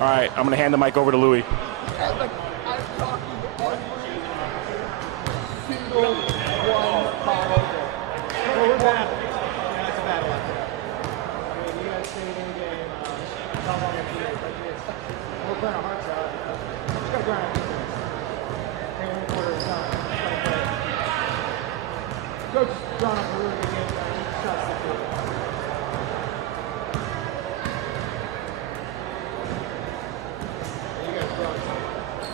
All right, I'm going to hand the mic over to Louis. And like, I'm talking every single one possible. Well, we're bad. Yeah, that's a bad one. I mean, you guys stayed in the game. How long it is? We're playing our hearts out. Just gotta grind it. Hey, one quarter is done. Coach has drawn up a really good game plan. He shots the field. You guys brought it.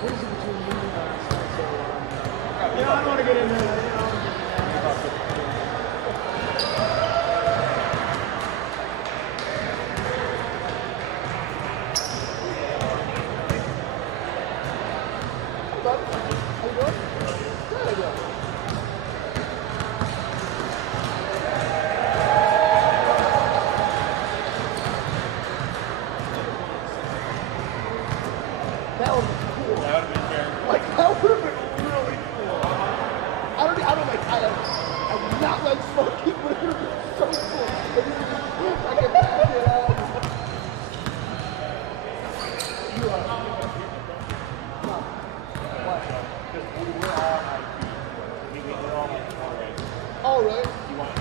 What is it between you and so I don't want to get into that. That would be cool. That would have been fair. Like, that would have been really cool. I would not like smoking, but it would have been so cool. If you just, I could pass it out. You are. No. What? We're all like, Oh, really? you want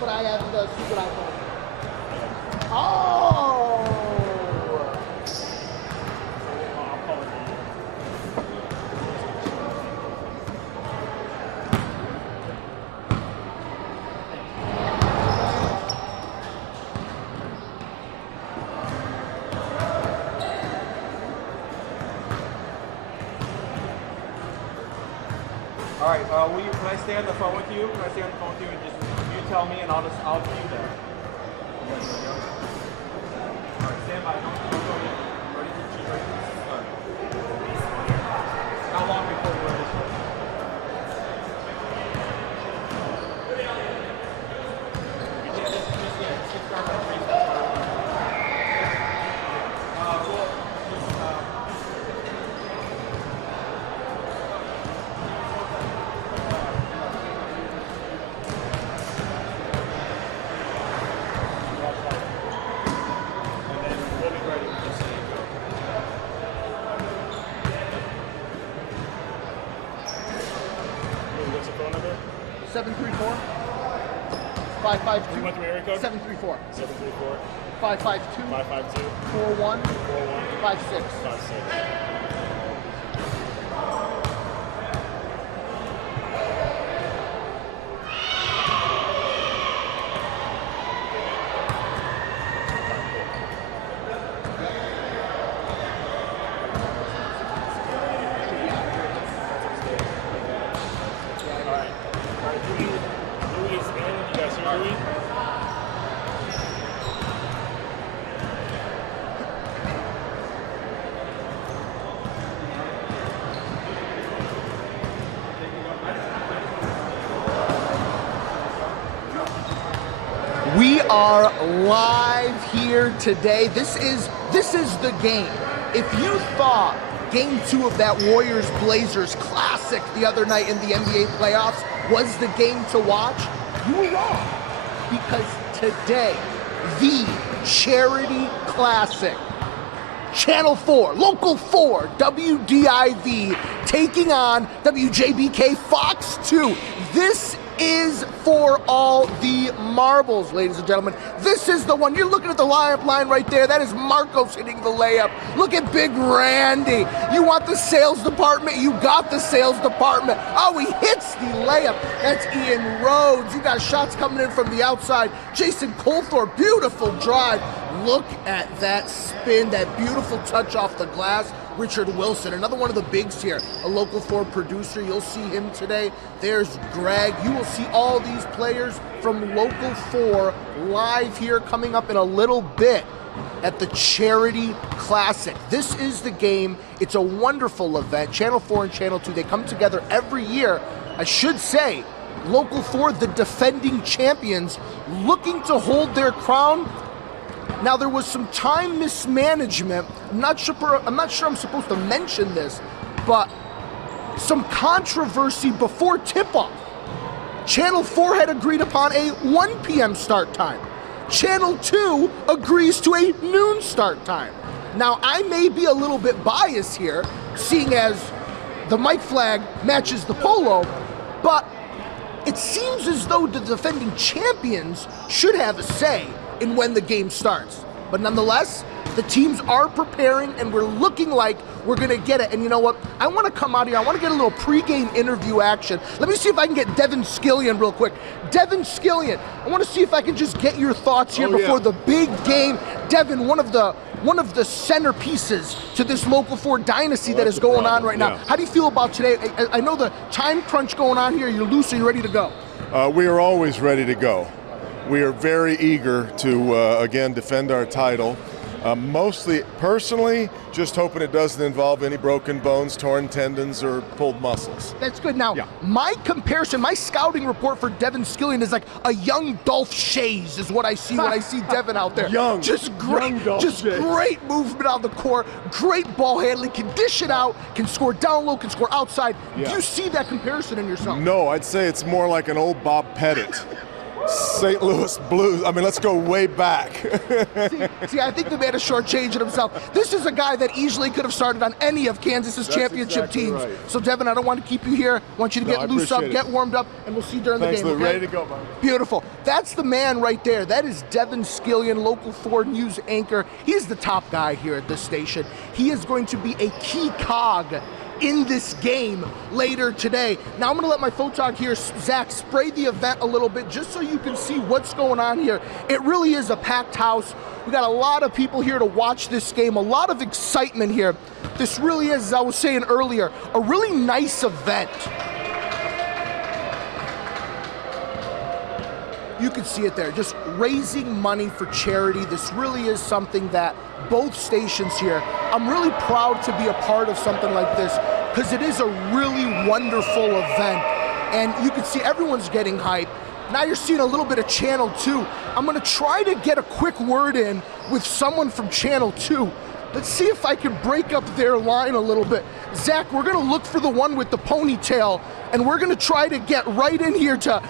But I have the stupid iPhone. Oh! All right, can I stay on the phone with you? Can I stay on the phone with you and just you tell me and I'll do that. All right, stand by. Don't go yet. Ready to start. How long before we're ready to start? What's the phone number? 734 552 You want the area code? 734 734 552 552 41 41 56. 56. Louis is in. You guys hear Louis? We are live here today. This is the game. If you thought Game 2 of that Warriors-Blazers classic the other night in the NBA playoffs was the game to watch, you were wrong. Because today, the charity classic, Channel 4, Local 4, WDIV, taking on WJBK Fox 2. This is for all the marbles, ladies and gentlemen. This is the one. You're looking at the line right there. That is Marcos hitting the layup. Look at Big Randy. You want the sales department? You got the sales department. Oh, he hits the layup. That's Ian Rhodes. You got shots coming in from the outside. Jason Colthorpe, beautiful drive. Look at that spin, that beautiful touch off the glass. Richard Wilson, another one of the bigs here, a Local 4 producer. You'll see him today. There's Greg. You will see all these players from Local 4 live here coming up in a little bit at the Charity Classic. This is the game. It's a wonderful event. Channel 4 and Channel 2, they come together every year. I should say, Local 4, the defending champions, looking to hold their crown. Now, there was some time mismanagement. I'm not sure I'm supposed to mention this, but some controversy before tip-off. Channel 4 had agreed upon a 1 p.m. start time. Channel 2 agrees to a noon start time. Now, I may be a little bit biased here, seeing as the mic flag matches the polo, but it seems as though the defending champions should have a say in when the game starts. But nonetheless, the teams are preparing, and we're looking like we're gonna get it. And you know what? I wanna come out here, I wanna get a little pregame interview action. Let me see if I can get Devin Skillion real quick. Devin Skillion, I wanna see if I can just get your thoughts here before the big game. Devin, one of the centerpieces to this Local 4 dynasty that is going on right now. How do you feel about today? I know the time crunch going on here. You're loose, are you ready to go? We are always ready to go. We are very eager to, again, defend our title. Mostly, personally, just hoping it doesn't involve any broken bones, torn tendons, or pulled muscles. That's good. Now, my comparison, my scouting report for Devin Skillion is like a young Dolph Shays is what I see when I see Devin out there. Just great movement on the court, great ball handling, can dish it out, can score down low, can score outside. Do you see that comparison in yourself? No, I'd say it's more like an old Bob Pettit. St. Louis Blues. I mean, let's go way back. see, I think the man is shortchanging himself. This is a guy that easily could have started on any of Kansas's championship teams. Right. So, Devin, I don't want to keep you here. I want you to get loose up, get warmed up, and we'll see you during the game. Okay? Ready to go, buddy. Beautiful. That's the man right there. That is Devin Skillion, Local 4 news anchor. He's the top guy here at this station. He is going to be a key cog in this game later today. Now I'm gonna let my photog here, Zach, spray the event a little bit just so you can see what's going on here. It really is a packed house. We got a lot of people here to watch this game, a lot of excitement here. This really is, as I was saying earlier, a really nice event. You can see it there, just raising money for charity. This really is something that both stations here, I'm really proud to be a part of something like this because it is a really wonderful event. And you can see everyone's getting hyped. Now you're seeing a little bit of Channel 2. I'm gonna try to get a quick word in with someone from Channel 2. Let's see if I can break up their line a little bit. Zach, we're gonna look for the one with the ponytail, and we're gonna try to get right in here to,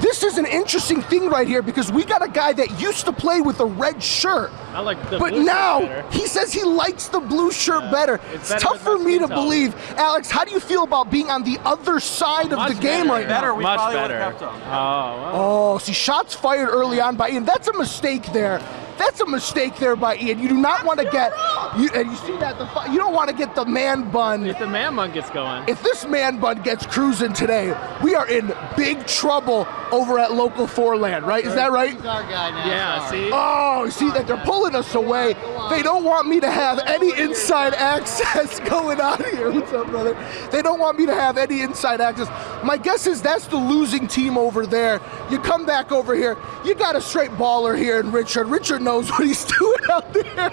this is an interesting thing right here because we got a guy that used to play with a red shirt. I like the but blue now shirt better. He says he likes the blue shirt better. It's tough for me to believe. Alex, how do you feel about being on the other side of the game right now? Much better. Oh, see, shots fired early on by Ian. That's a mistake there. That's a mistake there by Ian. You do not want to get, and you see that, you don't want to get the man bun. If the man bun gets going. If this man bun gets cruising today, we are in big trouble over at Local 4 land, right? Is that right? He's our guy now. Yeah, see? Oh, see that they're pulling us away. They don't want me to have any inside access going on here. What's up, brother? They don't want me to have any inside access. My guess is that's the losing team over there. You come back over here, you got a straight baller here in Richard. Richard knows what he's doing out there.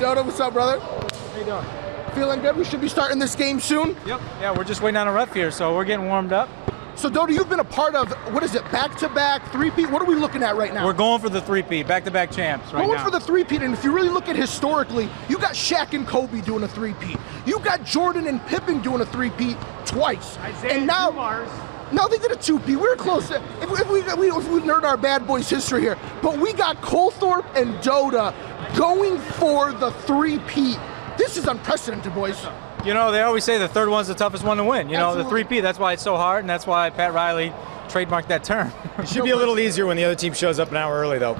Dodo, what's up, brother? How you doing? Feeling good? We should be starting this game soon? Yep. Yeah, we're just waiting on a ref here, so we're getting warmed up. So, Dodo, you've been a part of, what is it, back-to-back, three-peat? What are we looking at right now? We're going for the three-peat, back-to-back champs right now. Going for the three-peat, and if you really look at historically, you got Shaq and Kobe doing a three-peat. You got Jordan and Pippen doing a three-peat twice. And now, no, they did a two-peat. We were close. If we nerd our bad boys history here, but we got Colthorpe and Doda going for the three-peat. This is unprecedented, boys. You know, they always say the third one's the toughest one to win. You know, Absolutely. the three-peat, that's why it's so hard, and that's why Pat Riley trademarked that term. It should be a little easier when the other team shows up an hour early, though.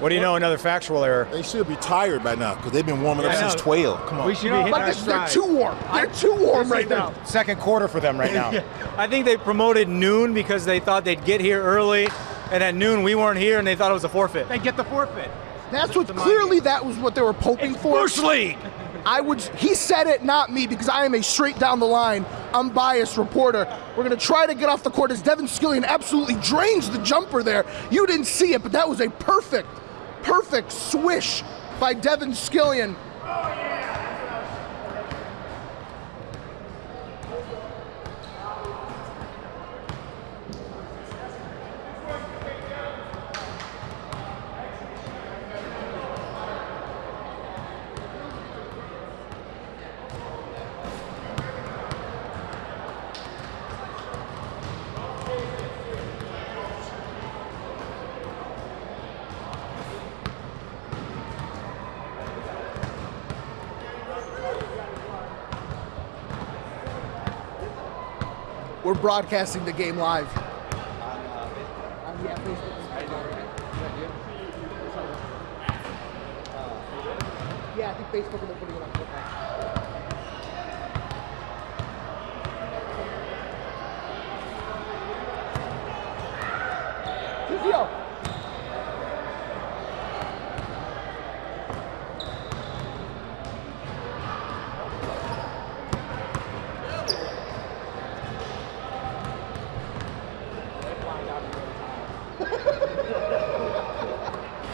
What do you know, another factual error? They should be tired by now because they've been warming up since 12. Come on. We should be hitting our They're stride. too warm. They're too warm right now. Second quarter for them right now. I think they promoted noon because they thought they'd get here early, and at noon we weren't here, and they thought it was a forfeit. They get the forfeit. That's what, clearly that was what they were hoping for. Bush League! He said it, not me, because I am a straight down the line, unbiased reporter. We're gonna try to get off the court as Devin Skillion absolutely drains the jumper there. You didn't see it, but that was a perfect swish by Devin Skillion. We're broadcasting the game live. Yeah, Facebook. Yeah, I think Facebook and they're putting it on football. Tizio!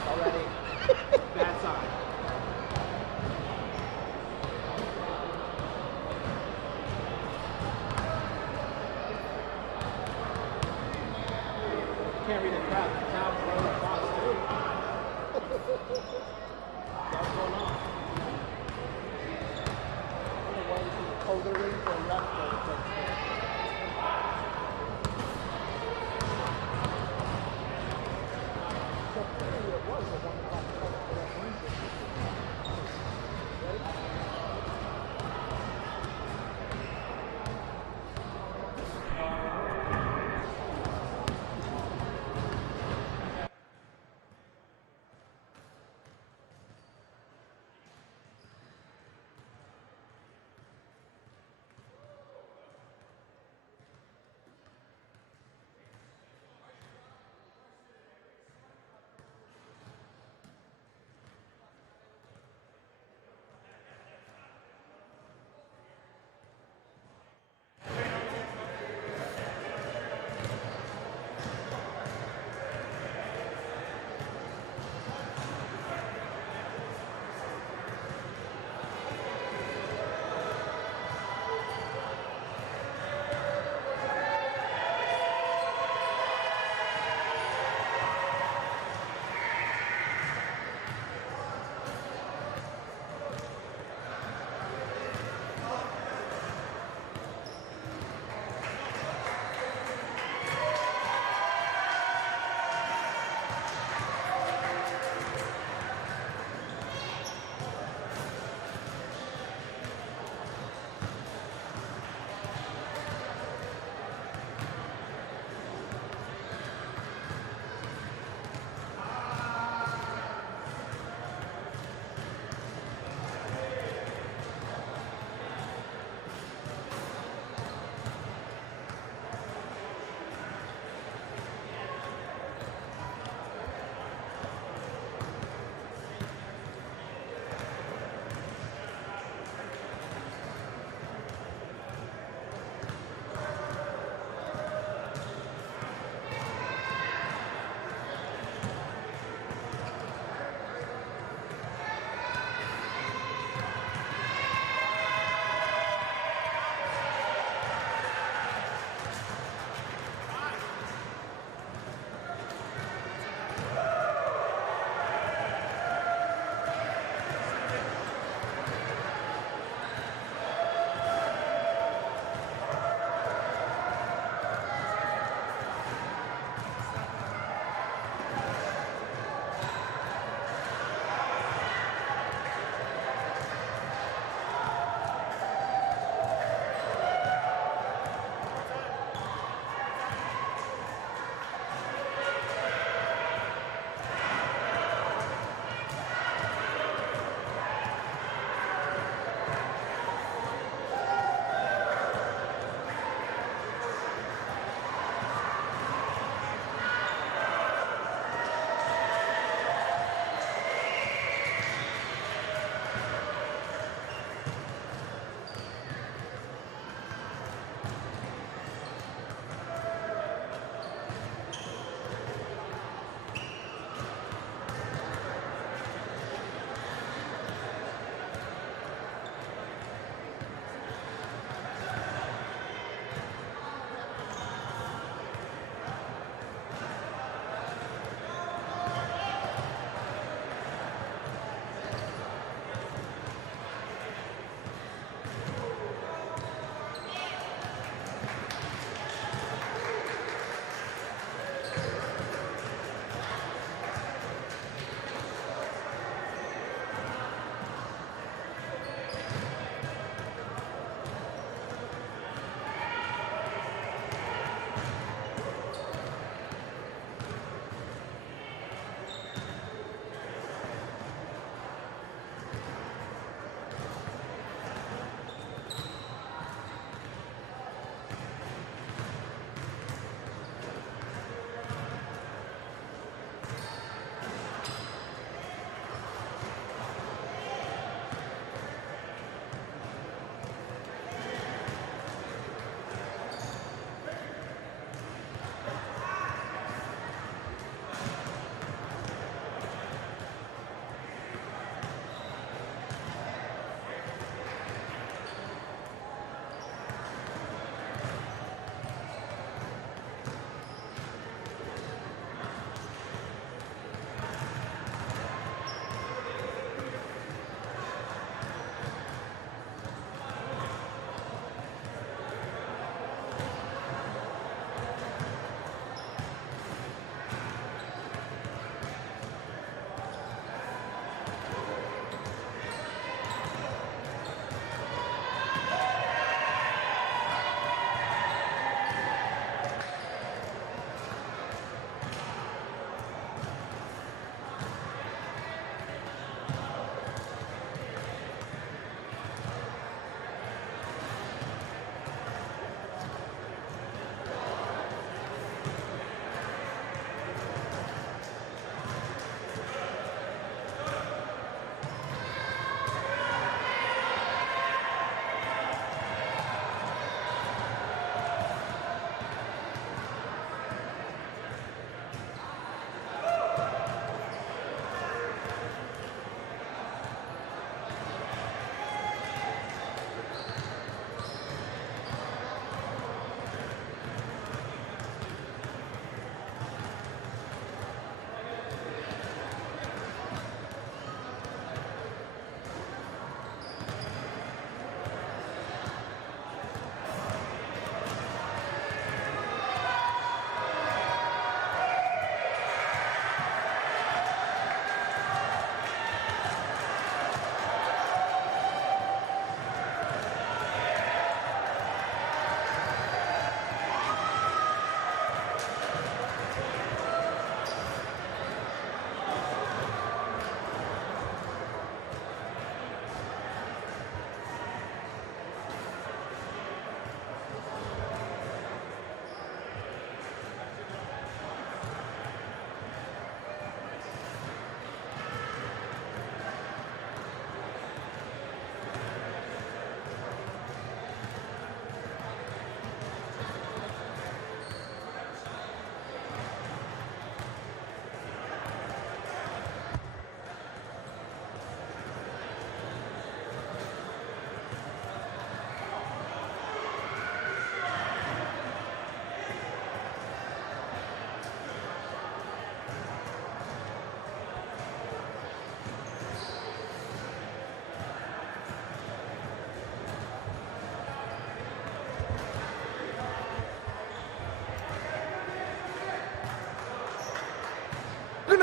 Already. Bad sign. Can't read the crowd. The crowd's running the box too. What's going on? Oh, they're waiting for a ref. So clearly it was a 1 o'clock call for referees.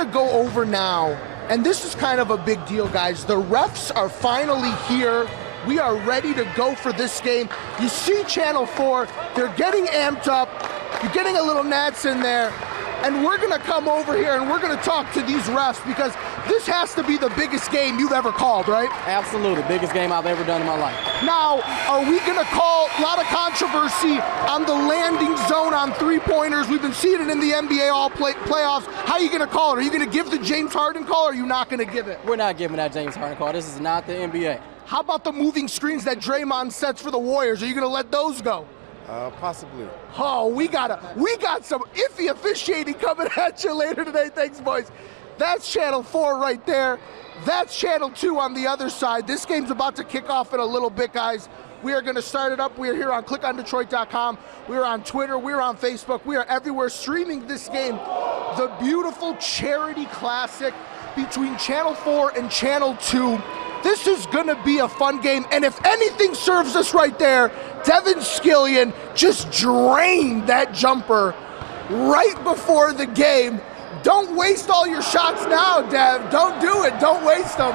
to go over now, and this is kind of a big deal, guys. The refs are finally here. We are ready to go for this game. You see Channel 4, they're getting amped up. You're getting a little gnats in there. And we're going to come over here and we're going to talk to these refs because this has to be the biggest game you've ever called, right? Absolutely. Biggest game I've ever done in my life. Now, are we going to call a lot of controversy on the landing zone on three-pointers? We've been seeing it in the NBA playoffs. How are you going to call it? Are you going to give the James Harden call or are you not going to give it? We're not giving that James Harden call. This is not the NBA. How about the moving screens that Draymond sets for the Warriors? Are you going to let those go? Possibly. Oh, we got some iffy officiating coming at you later today. Thanks, boys. That's Channel 4 right there. That's Channel 2 on the other side. This game's about to kick off in a little bit, guys. We are going to start it up. We are here on clickondetroit.com. We are on Twitter. We are on Facebook. We are everywhere streaming this game. The beautiful charity classic between Channel 4 and Channel 2. This is going to be a fun game, and if anything serves us right there, Devin Skillion just drained that jumper right before the game. Don't waste all your shots now, Dev. Don't do it. Don't waste them.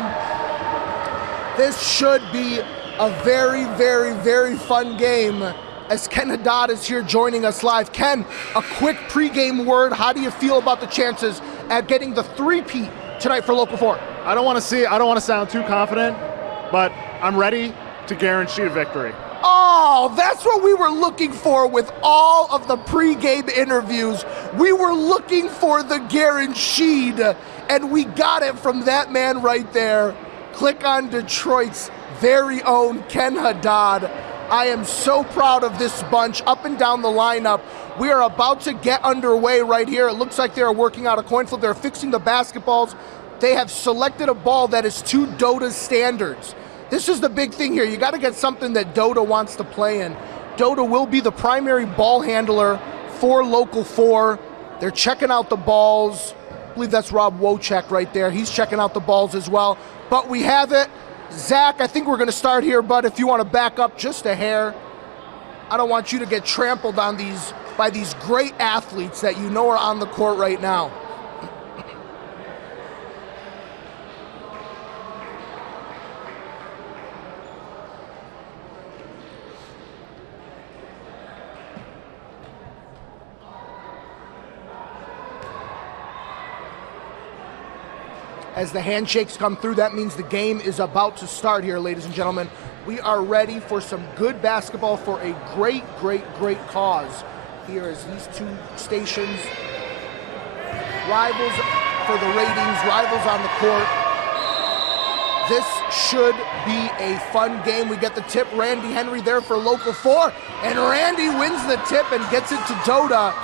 This should be a very, very, very fun game as Ken Haddad is here joining us live. Ken, a quick pregame word. How do you feel about the chances at getting the three-peat tonight for Local 4? I don't want to sound too confident, but I'm ready to guarantee a victory. Oh, that's what we were looking for with all of the pregame interviews. We were looking for the guaranteed, and we got it from that man right there. Click on Detroit's very own Ken Haddad. I am so proud of this bunch up and down the lineup. We are about to get underway right here. It looks like they're working out a coin flip. They're fixing the basketballs. They have selected a ball that is to Dota's standards. This is the big thing here. You got to get something that Dota wants to play in. Dota will be the primary ball handler for Local 4. They're checking out the balls. I believe that's Rob Wojcik right there. He's checking out the balls as well. But we have it. Zach, I think we're going to start here, bud, if you want to back up just a hair. I don't want you to get trampled on by these great athletes that you know are on the court right now. As the handshakes come through, that means the game is about to start here, ladies and gentlemen. We are ready for some good basketball for a great, great, great cause. Here as these two stations, rivals for the ratings, rivals on the court. This should be a fun game. We get the tip, Randy Henry there for Local 4, and Randy wins the tip and gets it to Dota,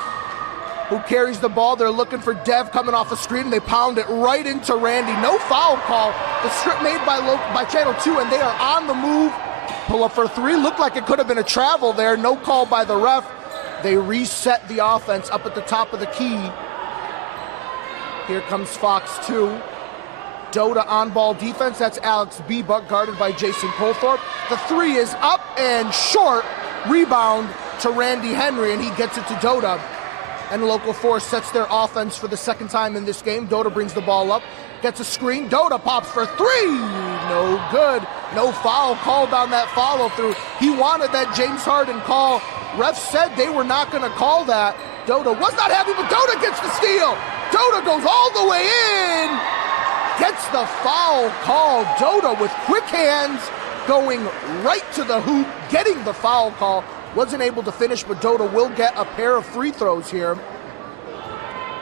who carries the ball. They're looking for Dev coming off a screen. They pound it right into Randy. No foul call. The strip made by Channel 2, and they are on the move. Pull up for three. Looked like it could have been a travel there. No call by the ref. They reset the offense up at the top of the key. Here comes Fox 2. Dota on-ball defense. That's Alex B. Buck guarded by Jason Colthorpe. The three is up and short. Rebound to Randy Henry, and he gets it to Dota. And Local 4 sets their offense for the second time in this game. Dota brings the ball up, gets a screen. Dota pops for three. No good. No foul called on that follow-through. He wanted that James Harden call. Refs said they were not going to call that. Dota was not happy, but Dota gets the steal. Dota goes all the way in. Gets the foul call. Dota with quick hands going right to the hoop, getting the foul call. Wasn't able to finish, but Dota will get a pair of free throws here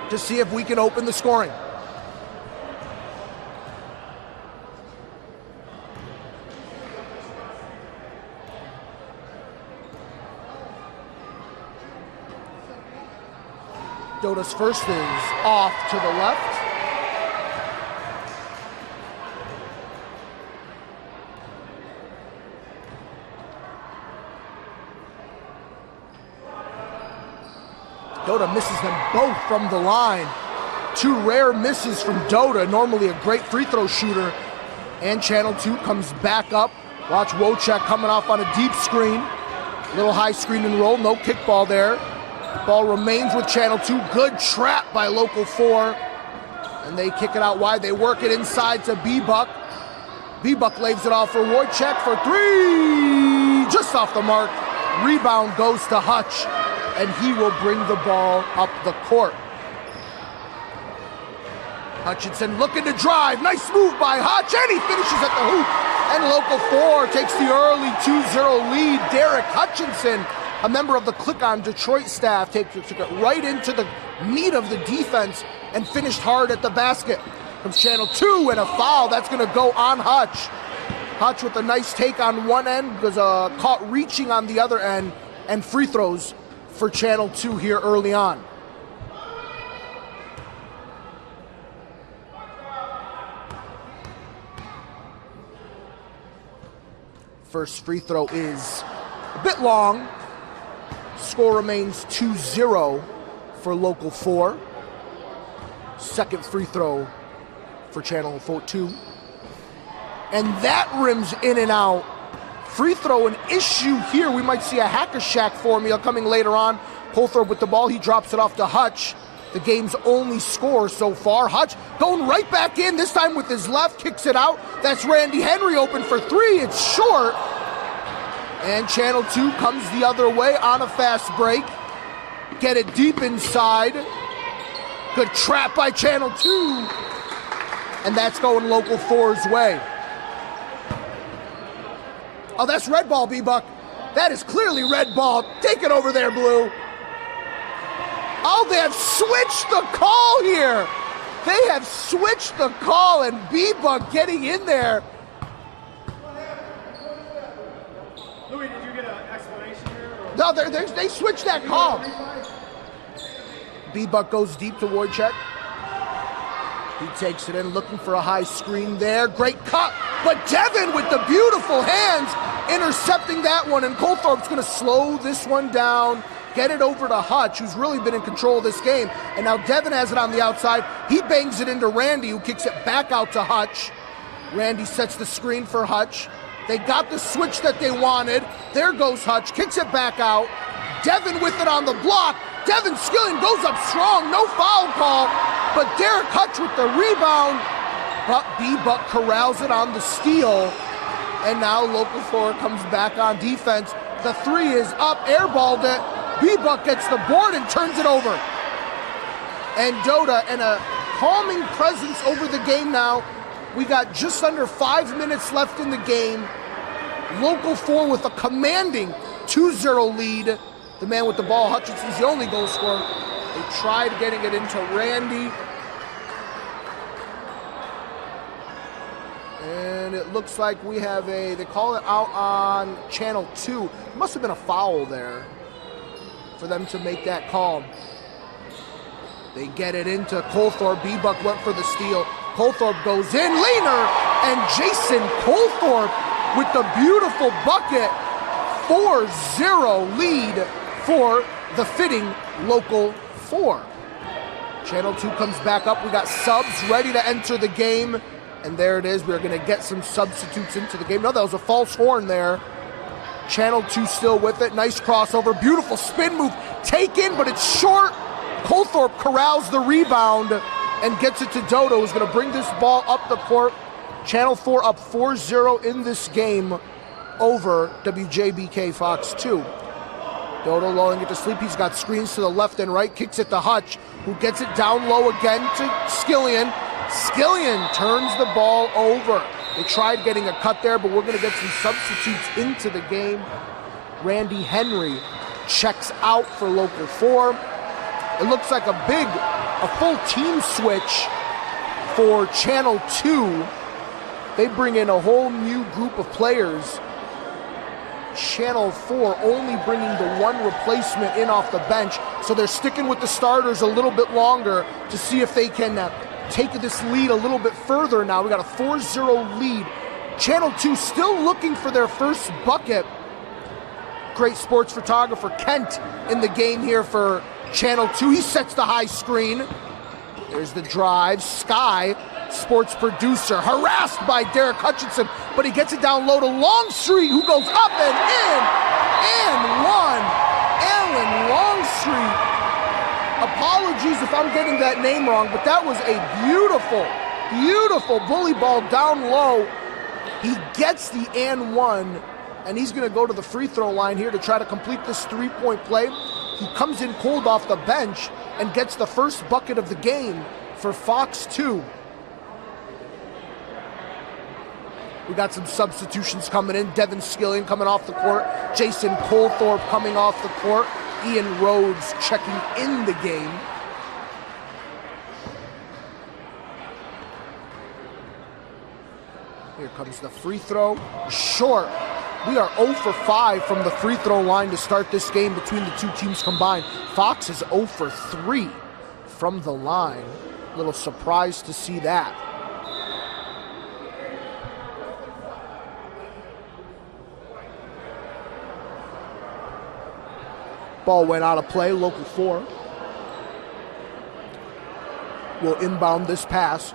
to see if we can open the scoring. Dota's first is off to the left. Dota misses them both from the line. Two rare misses from Dota, normally a great free throw shooter. And Channel 2 comes back up. Watch Wojcik coming off on a deep screen. Little high screen and roll, no kickball there. Ball remains with Channel 2. Good trap by Local 4. And they kick it out wide. They work it inside to B-Buck. B-Buck lays it off for Wojciech for three. Just off the mark. Rebound goes to Hutch, and he will bring the ball up the court. Hutchinson looking to drive. Nice move by Hutch, and he finishes at the hoop. And Local 4 takes the early 2-0 lead. Derek Hutchinson, a member of the Click On Detroit staff, took it right into the meat of the defense and finished hard at the basket. Comes Channel 2 and a foul. That's going to go on Hutch. Hutch with a nice take on one end, was caught reaching on the other end, and free throws for Channel 2 here early on. First free throw is a bit long. Score remains 2-0 for Local 4. Second free throw for Channel 2. And that rims in and out. Free throw an issue here. We might see a Hack-a-Shack formula coming later on. Colthorpe with the ball. He drops it off to Hutch. The game's only score so far. Hutch going right back in, this time with his left, kicks it out. That's Randy Henry open for three. It's short. And Channel 2 comes the other way on a fast break. Get it deep inside. Good trap by Channel 2. And that's going Local 4's way. Oh, that's red ball, B-Buck. That is clearly red ball. Take it over there, Blue. Oh, they have switched the call here. They have switched the call, and B-Buck getting in there. Louis, did you get an explanation here? No, they switched that call. B-Buck goes deep to Wojciech. He takes it in, looking for a high screen there. Great cut, but Devin with the beautiful hands intercepting that one, and Colthorpe's going to slow this one down, get it over to Hutch, who's really been in control of this game. And now Devin has it on the outside. He bangs it into Randy, who kicks it back out to Hutch. Randy sets the screen for Hutch. They got the switch that they wanted. There goes Hutch, kicks it back out. Devin with it on the block. Devin Skilling goes up strong, no foul call, but Derek Hutch with the rebound. But B-Buck corrals it on the steal, and now Local 4 comes back on defense. The three is up, airballed it. B-Buck gets the board and turns it over. And Dota, and a calming presence over the game now. We got just under 5 minutes left in the game. Local 4 with a commanding 2-0 lead. The man with the ball, Hutchinson's the only goal scorer. They tried getting it into Randy. And it looks like we have they call it out on Channel 2. Must have been a foul there for them to make that call. They get it into Colthorpe. B-Buck went for the steal. Colthorpe goes in, Lehner, and Jason Colthorpe with the beautiful bucket. 4-0 lead for the fitting Local 4. Channel 2 comes back up. We got subs ready to enter the game. And there it is. We're going to get some substitutes into the game. No, that was a false horn there. Channel 2 still with it. Nice crossover. Beautiful spin move. Taken, but it's short. Colthorpe corrals the rebound and gets it to Dodo, who's going to bring this ball up the court. Channel 4 up 4-0 in this game over WJBK Fox 2. Dodo lulling it to sleep. He's got screens to the left and right. Kicks it to Hutch, who gets it down low again to Skillian. Skillian turns the ball over. They tried getting a cut there, but we're going to get some substitutes into the game. Randy Henry checks out for Local 4. It looks like a full team switch for Channel 2. They bring in a whole new group of players. Channel 4 only bringing the one replacement in off the bench, so they're sticking with the starters a little bit longer to see if they can take this lead a little bit further now. We got a 4-0 lead. Channel 2 still looking for their first bucket. Great sports photographer Kent in the game here for Channel 2. He sets the high screen. There's the drive. Sky, sports producer, harassed by Derek Hutchinson, but he gets it down low to Longstreet, who goes up and in, and one. Alan Longstreet. Apologies apologies if I'm getting that name wrong, but that was a beautiful, beautiful bully ball down low. He gets the and one, and he's going to go to the free throw line here to try to complete this three-point play. He comes in cold off the bench and gets the first bucket of the game for Fox 2. We got some substitutions coming in. Devin Skillian coming off the court. Jason Colthorpe coming off the court. Ian Rhodes checking in the game. Here comes the free throw. Short. We are 0 for 5 from the free throw line to start this game between the two teams combined. Fox is 0 for 3 from the line. A little surprised to see that. Ball went out of play, local 4. Will inbound this pass.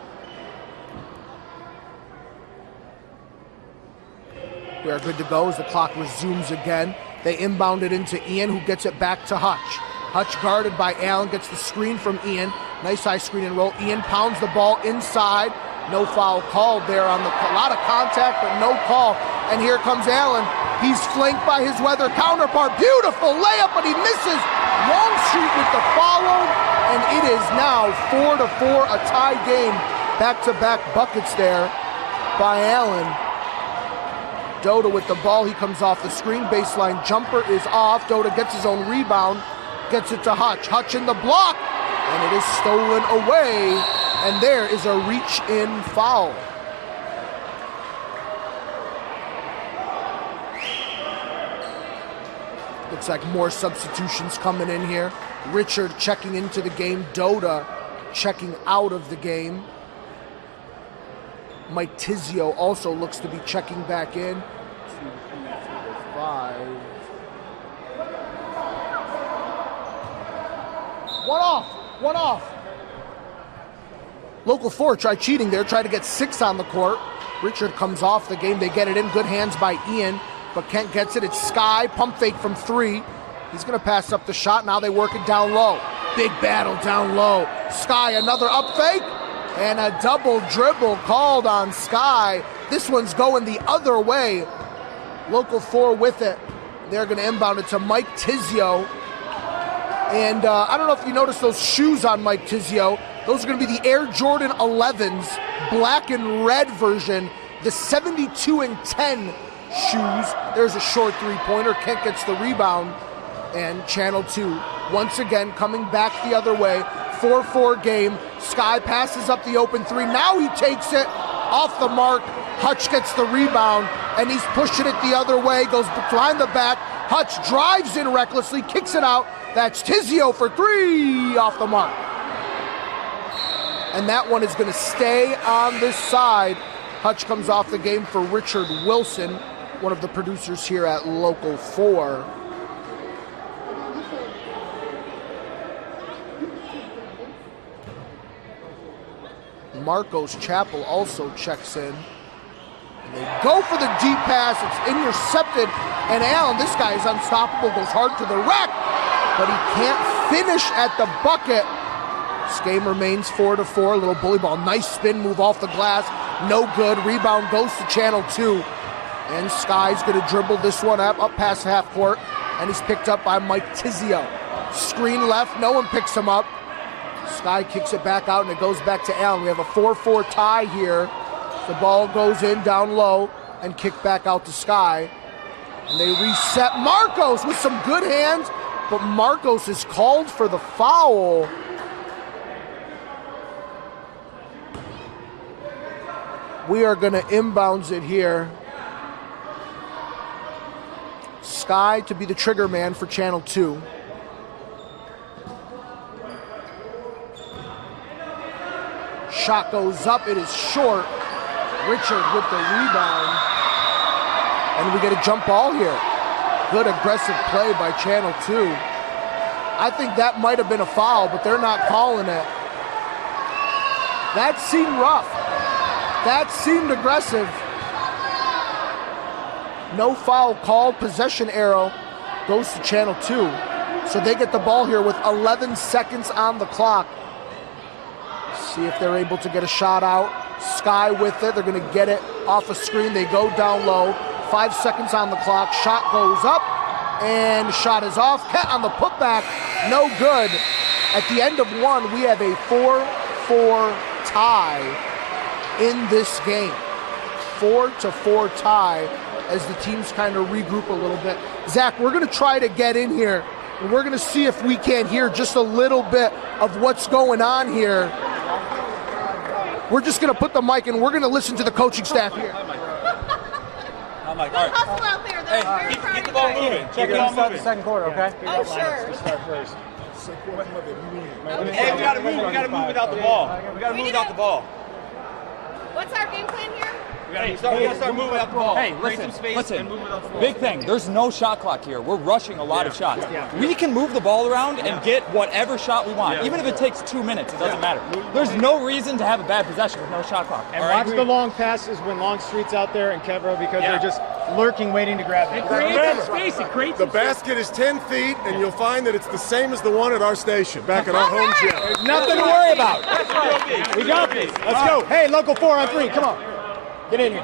We are good to go as the clock resumes again. They inbound it into Ian, who gets it back to Hutch. Hutch guarded by Allen, gets the screen from Ian. Nice high screen and roll. Ian pounds the ball inside. No foul called there on the, a lot of contact, but no call. And here comes Allen. He's flanked by his weather counterpart. Beautiful layup, but he misses. Longstreet with the follow, and it is now 4-4, a tie game. Back-to-back buckets there by Allen. Doda with the ball, he comes off the screen, baseline jumper is off. Doda gets his own rebound, gets it to Hutch. Hutch in the block, and it is stolen away, and there is a reach-in foul. Looks like more substitutions coming in here. Richard checking into the game, Doda checking out of the game. Mike Tizio also looks to be checking back in. 2, 3, 4, 5. One off. Local 4 try cheating there, try to get 6 on the court. Richard comes off the game, they get it in, good hands by Ian, but Kent gets it, it's Sky, pump fake from 3. He's gonna pass up the shot, now they work it down low. Big battle down low. Sky, another up fake, and a double dribble called on Sky. This one's going the other way. Local 4 with it. They're gonna inbound it to Mike Tizio. And I don't know if you noticed those shoes on Mike Tizio. Those are gonna be the Air Jordan 11s, black and red version, the 72 and 10 shoes. There's a short three-pointer. Kent gets the rebound, and Channel 2 once again coming back the other way. 4-4 game. Sky passes up the open 3. Now he takes it off the mark. Hutch gets the rebound, and he's pushing it the other way. Goes behind the back. Hutch drives in recklessly, kicks it out. That's Tizio for 3 off the mark. And that one is going to stay on this side. Hutch comes off the game for Richard Wilson, one of the producers here at Local 4. Marcos Chappell also checks in. And they go for the deep pass, it's intercepted, and Allen, this guy is unstoppable, goes hard to the rack, but he can't finish at the bucket. This game remains 4-4, a little bully ball, nice spin move off the glass, no good, rebound goes to Channel 2, and Sky's gonna dribble this one up past half court, and he's picked up by Mike Tizio. Screen left, no one picks him up. Sky kicks it back out, and it goes back to Allen. We have a 4-4 tie here. The ball goes in down low and kicked back out to Sky. And they reset. Marcos with some good hands, but Marcos is called for the foul. We are gonna inbounds it here. Sky to be the trigger man for Channel 2. Shot goes up, it is short. Richard with the rebound. And we get a jump ball here. Good aggressive play by Channel 2. I think that might have been a foul, but they're not calling it. That seemed rough. That seemed aggressive. No foul called, possession arrow goes to Channel 2. So they get the ball here with 11 seconds on the clock. See if they're able to get a shot out. Sky with it. They're going to get it off a screen. They go down low. 5 seconds on the clock. Shot goes up, and shot is off. Ket on the putback. No good. At the end of one, we have a 4-4 tie in this game. 4-4 tie as the teams kind of regroup a little bit. Zach, we're going to try to get in here, and we're going to see if we can hear just a little bit of what's going on here. We're just going to put the mic and we're going to listen to the coaching staff here. I'm like, all right. Hustle out there. They're very Keep the ball moving. Check it out. The second quarter, okay? Oh, sure. Start first. Hey, we gotta move. We gotta move without the ball. We gotta move without the ball. What's our game plan here? We gotta start moving without the ball. Hey, Create some space and move without the ball. Big thing, there's no shot clock here. We're rushing a lot of shots. We can move the ball around and get whatever shot we want. Even if it takes 2 minutes, it doesn't matter. There's no reason to have a bad possession with no shot clock. And watch the long passes when Longstreet's out there and Kevro, because they're just lurking, waiting to grab it. The basket is 10 feet, and you'll find that it's the same as the one at our station, back at our home gym. There's nothing to worry about. We got this. Let's go. Hey, local 4 on 3. Come on. Get in here.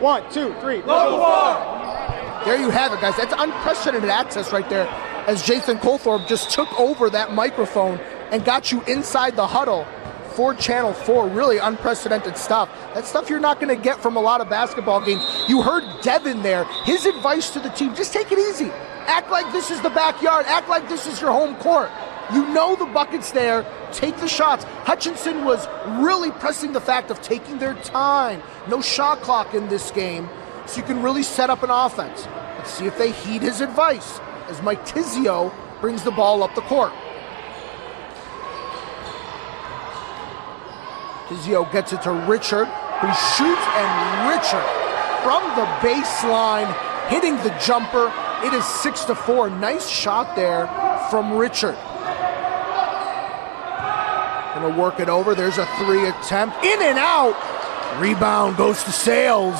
1, 2, 3. Local 4. There you have it, guys. That's unprecedented access right there, as Jathan Colthorpe just took over that microphone and got you inside the huddle for Channel 4. Really unprecedented stuff. That's stuff you're not going to get from a lot of basketball games. You heard Devin there. His advice to the team, just take it easy. Act like this is the backyard. Act like this is your home court. You know the bucket's there. Take the shots. Hutchinson was really pressing the fact of taking their time. No shot clock in this game, so you can really set up an offense. Let's see if they heed his advice as Mike Tizio brings the ball up the court. Tizio gets it to Richard, who shoots, and Richard from the baseline, hitting the jumper. It is 6-4. Nice shot there from Richard. Gonna work it over. There's a 3 attempt. In and out. Rebound goes to Sales.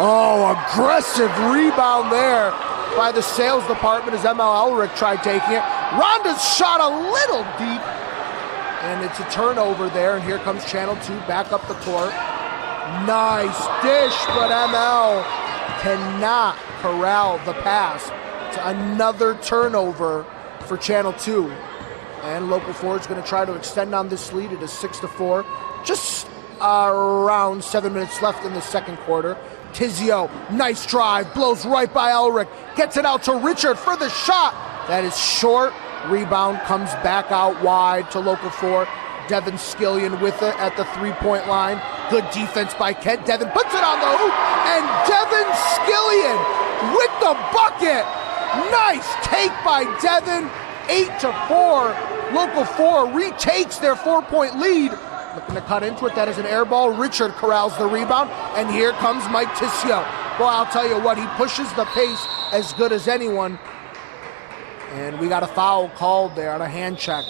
Oh, aggressive rebound there by the Sales department as ML Elric tried taking it. Rhonda's shot a little deep, and it's a turnover there, and here comes Channel 2 back up the court. Nice dish, but ML cannot corral the pass. It's another turnover for Channel 2. And Local 4 is going to try to extend on this lead. It is 6-4. Just around 7 minutes left in the second quarter. Tizio, nice drive, blows right by Elric, gets it out to Richard for the shot. That is short. Rebound comes back out wide to Local 4. Devin Skillion with it at the three-point line. Good defense by Kent. Devin puts it on the hoop, and Devin Skillion with the bucket. Nice take by Devin. 8-4. Local 4 retakes their 4-point lead. Looking to cut into it. That is an air ball. Richard corrals the rebound, and here comes Mike Tizio. Well, I'll tell you what, he pushes the pace as good as anyone. And we got a foul called there on a hand check.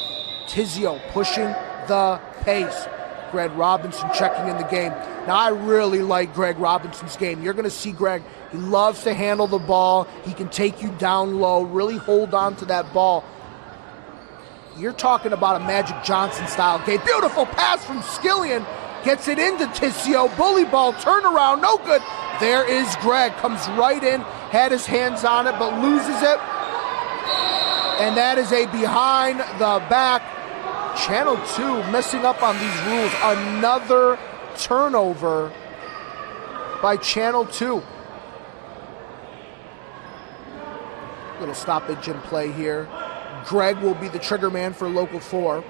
Tizio pushing the pace. Greg Robinson checking in the game. Now, I really like Greg Robinson's game. You're going to see Greg. He loves to handle the ball. He can take you down low, really hold on to that ball. You're talking about a Magic Johnson style game. Beautiful pass from Skillion. Gets it into Tizio. Bully ball, turnaround, no good. There is Greg. Comes right in, had his hands on it, but loses it. And that is a behind the back. Channel 2 messing up on these rules. Another turnover by Channel 2. Little stoppage in play here. Greg will be the trigger man for Local 4.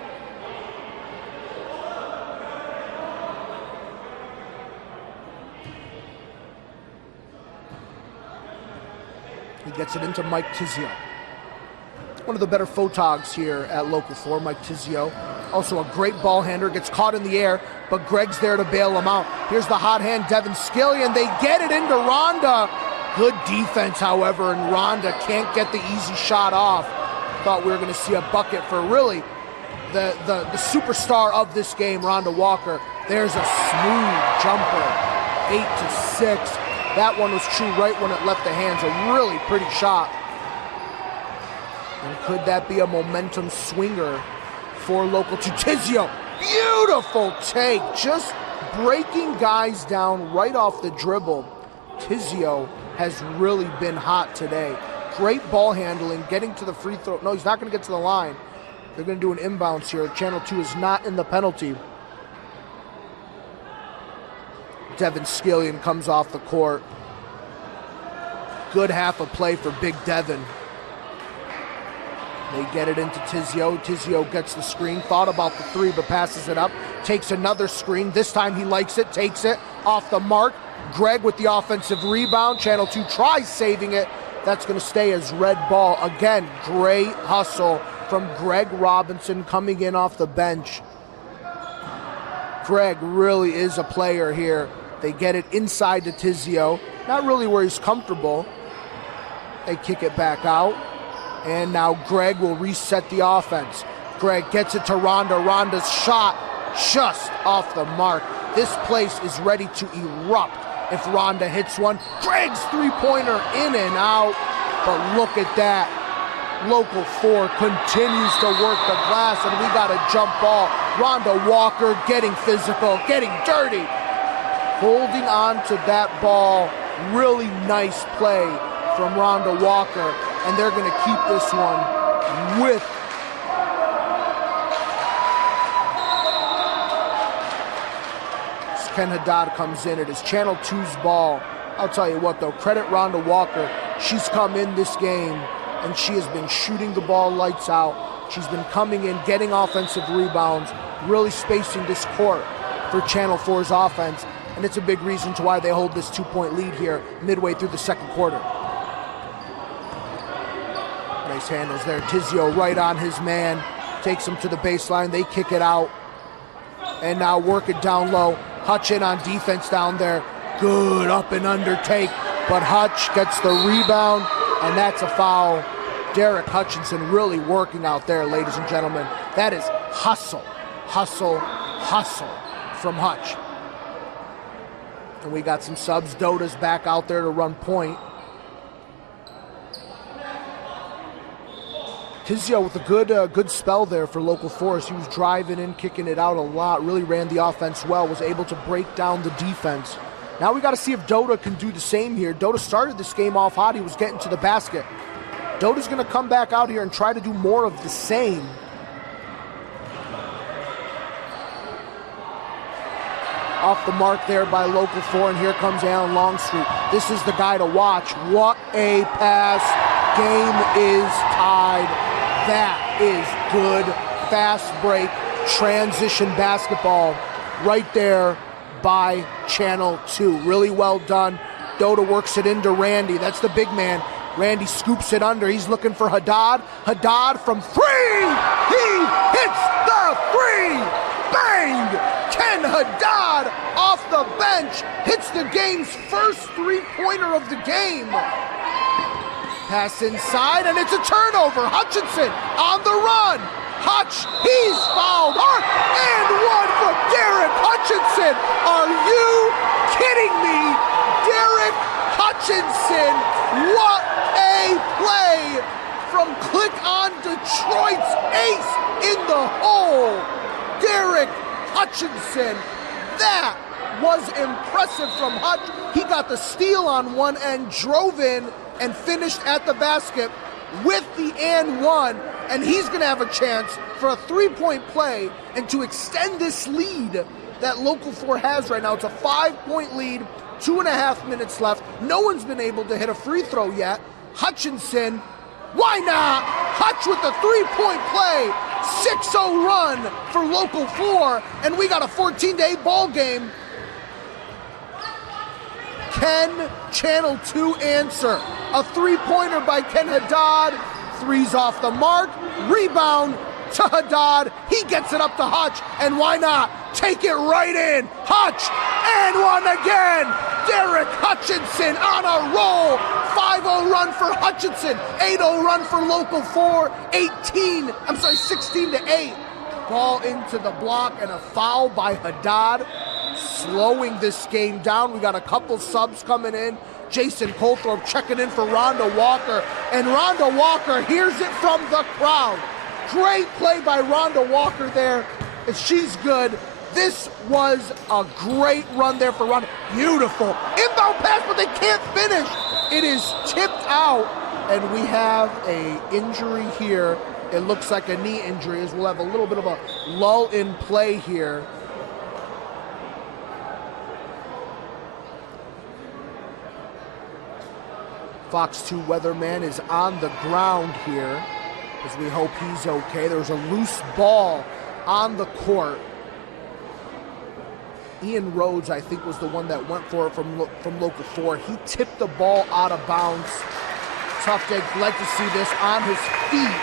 He gets it into Mike Tizio. One of the better photogs here at Local 4, Mike Tizio. Also a great ball handler, gets caught in the air, but Greg's there to bail him out. Here's the hot hand, Devin Skillion. They get it into Rhonda. Good defense, however, and Rhonda can't get the easy shot off. Thought we were going to see a bucket for really the superstar of this game, Rhonda Walker. There's a smooth jumper, 8-6. That one was true right when it left the hands. A really pretty shot. And could that be a momentum swinger for local to Tizio? Beautiful take, just breaking guys down right off the dribble. Tizio has really been hot today. Great ball handling, getting to the free throw. No, he's not going to get to the line. They're going to do an inbounds here. Channel 2 is not in the penalty. Devin Skillian comes off the court. Good half of play for Big Devin. They get it into Tizio. Tizio gets the screen, thought about the three, but passes it up. Takes another screen. This time he likes it, takes it off the mark. Greg with the offensive rebound. Channel 2 tries saving it. That's going to stay as red ball. Again, great hustle from Greg Robinson coming in off the bench. Greg really is a player here. They get it inside to Tizio. Not really where he's comfortable. They kick it back out. And now Greg will reset the offense. Greg gets it to Rhonda. Rhonda's shot just off the mark. This place is ready to erupt if Rhonda hits one. Greg's three-pointer in and out. But look at that. Local 4 continues to work the glass, and we got a jump ball. Rhonda Walker getting physical, getting dirty. Holding on to that ball. Really nice play from Rhonda Walker. And they're going to keep this one with Ken Haddad comes in. It is Channel 2's ball. I'll tell you what, though, credit Rhonda Walker. She's come in this game, and she has been shooting the ball lights out. She's been coming in, getting offensive rebounds, really spacing this court for Channel 4's offense. And it's a big reason to why they hold this 2-point lead here midway through the second quarter. Nice handles there. Tizio right on his man. Takes him to the baseline. They kick it out. And now work it down low. Hutch in on defense down there. Good up and under take. But Hutch gets the rebound, and that's a foul. Derek Hutchinson really working out there, ladies and gentlemen. That is hustle, hustle, hustle from Hutch. And we got some subs. Dota's back out there to run point. Tizio with a good spell there for Local Forest. He was driving in, kicking it out a lot, really ran the offense well, was able to break down the defense. Now we got to see if Dota can do the same here. Dota started this game off hot. He was getting to the basket. Dota's going to come back out here and try to do more of the same. Off the mark there by Local 4, and here comes Alan Longstreet. This is the guy to watch. What a pass. Game is tied. That is good. Fast break, transition basketball right there by Channel 2. Really well done. Dota works it into Randy. That's the big man. Randy scoops it under. He's looking for Haddad. Haddad from three. He hits the three. Bang! Ken Haddad off the bench hits the game's first three-pointer of the game. Pass inside, and it's a turnover. Hutchinson on the run. Hutch, he's fouled. And one for Derek Hutchinson. Are you kidding me? Derek Hutchinson, what a play from Click on Detroit's ace in the hole. Derek Hutchinson, that was impressive from Hutch. He got the steal on one end, drove in, and finished at the basket with the and one, and he's going to have a chance for a three-point play and to extend this lead that Local 4 has right now. It's a 5-point lead, 2.5 minutes left. No one's been able to hit a free throw yet. Hutchinson, why not? Hutch with the three-point play, 6-0 run for Local 4, and we got a 14-8 ball game. Can Channel 2 answer? A three-pointer by Ken Haddad. Three's off the mark. Rebound to Haddad. He gets it up to Hutch, and why not? Take it right in. Hutch, and one again. Derek Hutchinson on a roll. 5-0 run for Hutchinson. 8-0 run for Local 4. 16-8. Ball into the block, and a foul by Haddad. Slowing this game down. We got a couple subs coming in. Jason Colthorpe checking in for Rhonda Walker, and Rhonda Walker hears it from the crowd. Great play by Rhonda Walker there, and she's good. This was a great run there for Rhonda. Beautiful inbound pass, but they can't finish. It is tipped out, and we have a injury here. It looks like a knee injury, as we'll have a little bit of a lull in play here. Fox 2 weatherman is on the ground here, as we hope he's okay. There's a loose ball on the court. Ian Rhodes, I think, was the one that went for it from Local 4. He tipped the ball out of bounds. Tough day. Like to see this on his feet.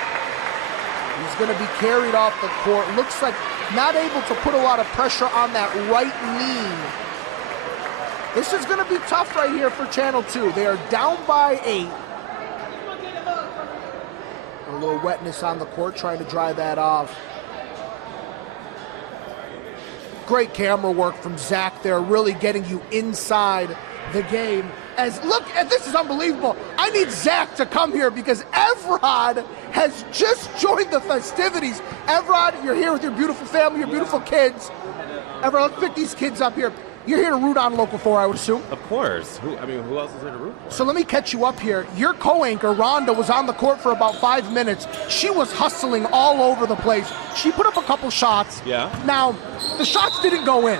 He's going to be carried off the court. Looks like not able to put a lot of pressure on that right knee. This is going to be tough right here for Channel 2. They are down by 8. A little wetness on the court, trying to dry that off. Great camera work from Zach there, really getting you inside the game. As look, this is unbelievable. I need Zach to come here because Evrod has just joined the festivities. Evrod, you're here with your beautiful family, your beautiful kids. Evrod, let's pick these kids up here. You're here to root on Local 4, I would assume? Of course. Who else is here to root for? So let me catch you up here. Your co-anchor, Rhonda, was on the court for about 5 minutes. She was hustling all over the place. She put up a couple shots. Yeah. Now, the shots didn't go in.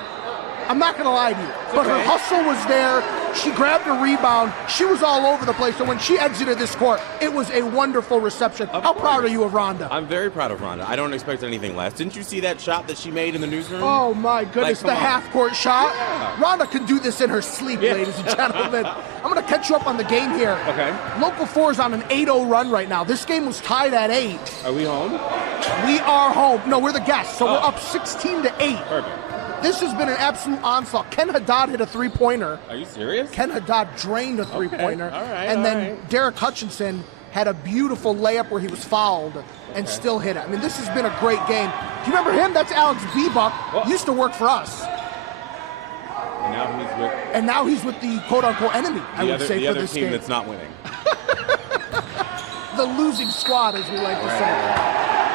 I'm not going to lie to you. But her hustle was there. She grabbed a rebound. She was all over the place. And when she exited this court, it was a wonderful reception. How proud are you of Rhonda? I'm very proud of Rhonda. I don't expect anything less. Didn't you see that shot that she made in the newsroom? Oh, my goodness. Like, the half-court shot. Yeah. Rhonda can do this in her sleep, ladies and gentlemen. I'm going to catch you up on the game here. Okay. Local 4 is on an 8-0 run right now. This game was tied at 8. Are we home? We are home. No, we're the guests, so we're up 16-8. Perfect. This has been an absolute onslaught. Ken Haddad hit a three-pointer. Are you serious? Ken Haddad drained a three-pointer. Okay. All right. And then Derek Hutchinson had a beautiful layup where he was fouled and still hit it. I mean, this has been a great game. Do you remember him? That's Alex Biebuck. Used to work for us. And now he's with the quote-unquote enemy, I would say, the for other this team game. that's not winning. The losing squad, as we like to say.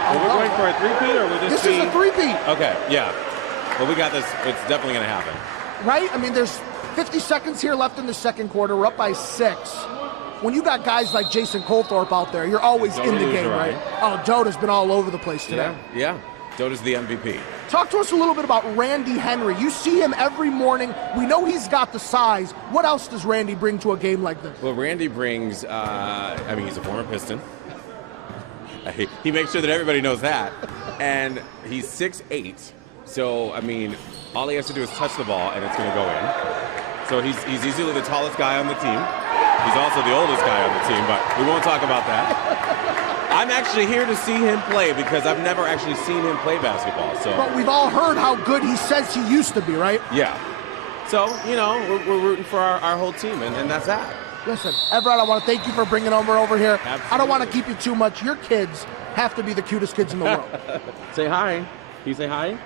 Are we going for a three-peat, or will this This is a three-peat. Okay, yeah. Well, we got this. It's definitely going to happen. Right? I mean, there's 50 seconds here left in the second quarter. We're up by 6. When you got guys like Jason Colthorpe out there, you're always in the game, right? Oh, Dota's been all over the place today. Yeah. Dota's the MVP. Talk to us a little bit about Randy Henry. You see him every morning. We know he's got the size. What else does Randy bring to a game like this? Well, Randy brings, he's a former Piston. He makes sure that everybody knows that. And he's 6'8". So, I mean, all he has to do is touch the ball, and it's going to go in. So he's easily the tallest guy on the team. He's also the oldest guy on the team, but we won't talk about that. I'm actually here to see him play because I've never actually seen him play basketball. So, but we've all heard how good he says he used to be, right? Yeah. So, we're rooting for our whole team, and that's that. Listen, Everett, I want to thank you for bringing over here. Absolutely. I don't want to keep you too much. Your kids have to be the cutest kids in the world. Say hi. Can you say hi?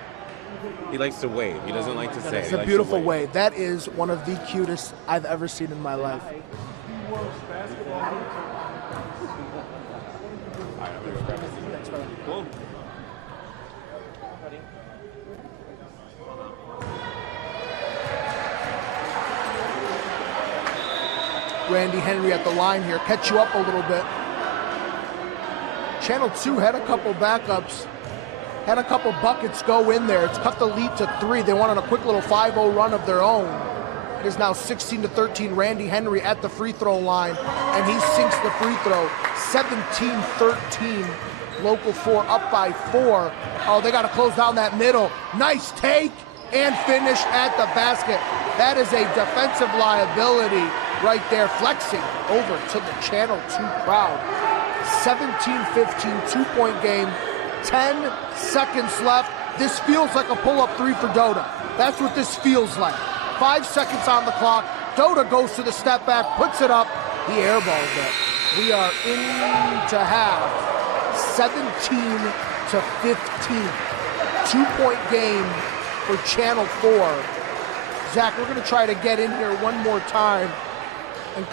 He likes to wave. He doesn't like to say. It's a beautiful wave. That is one of the cutest I've ever seen in my life. Randy Henry at the line here. Catch you up a little bit. Channel 2 had a couple backups. Had a couple buckets go in there. It's cut the lead to 3. They went on a quick little 5-0 run of their own. It is now 16-13. Randy Henry at the free throw line, and he sinks the free throw. 17-13. Local 4 up by 4. Oh, they got to close down that middle. Nice take and finish at the basket. That is a defensive liability right there, flexing over to the Channel 2 crowd. 17-15, 2-point game. 10 seconds left. This feels like a pull-up 3 for Dota. That's what this feels like. 5 seconds on the clock. Dota goes to the step back, puts it up. He airballs it. We are into half. 17-15. 2-point game for Channel 4. Zach, we're going to try to get in here one more time. and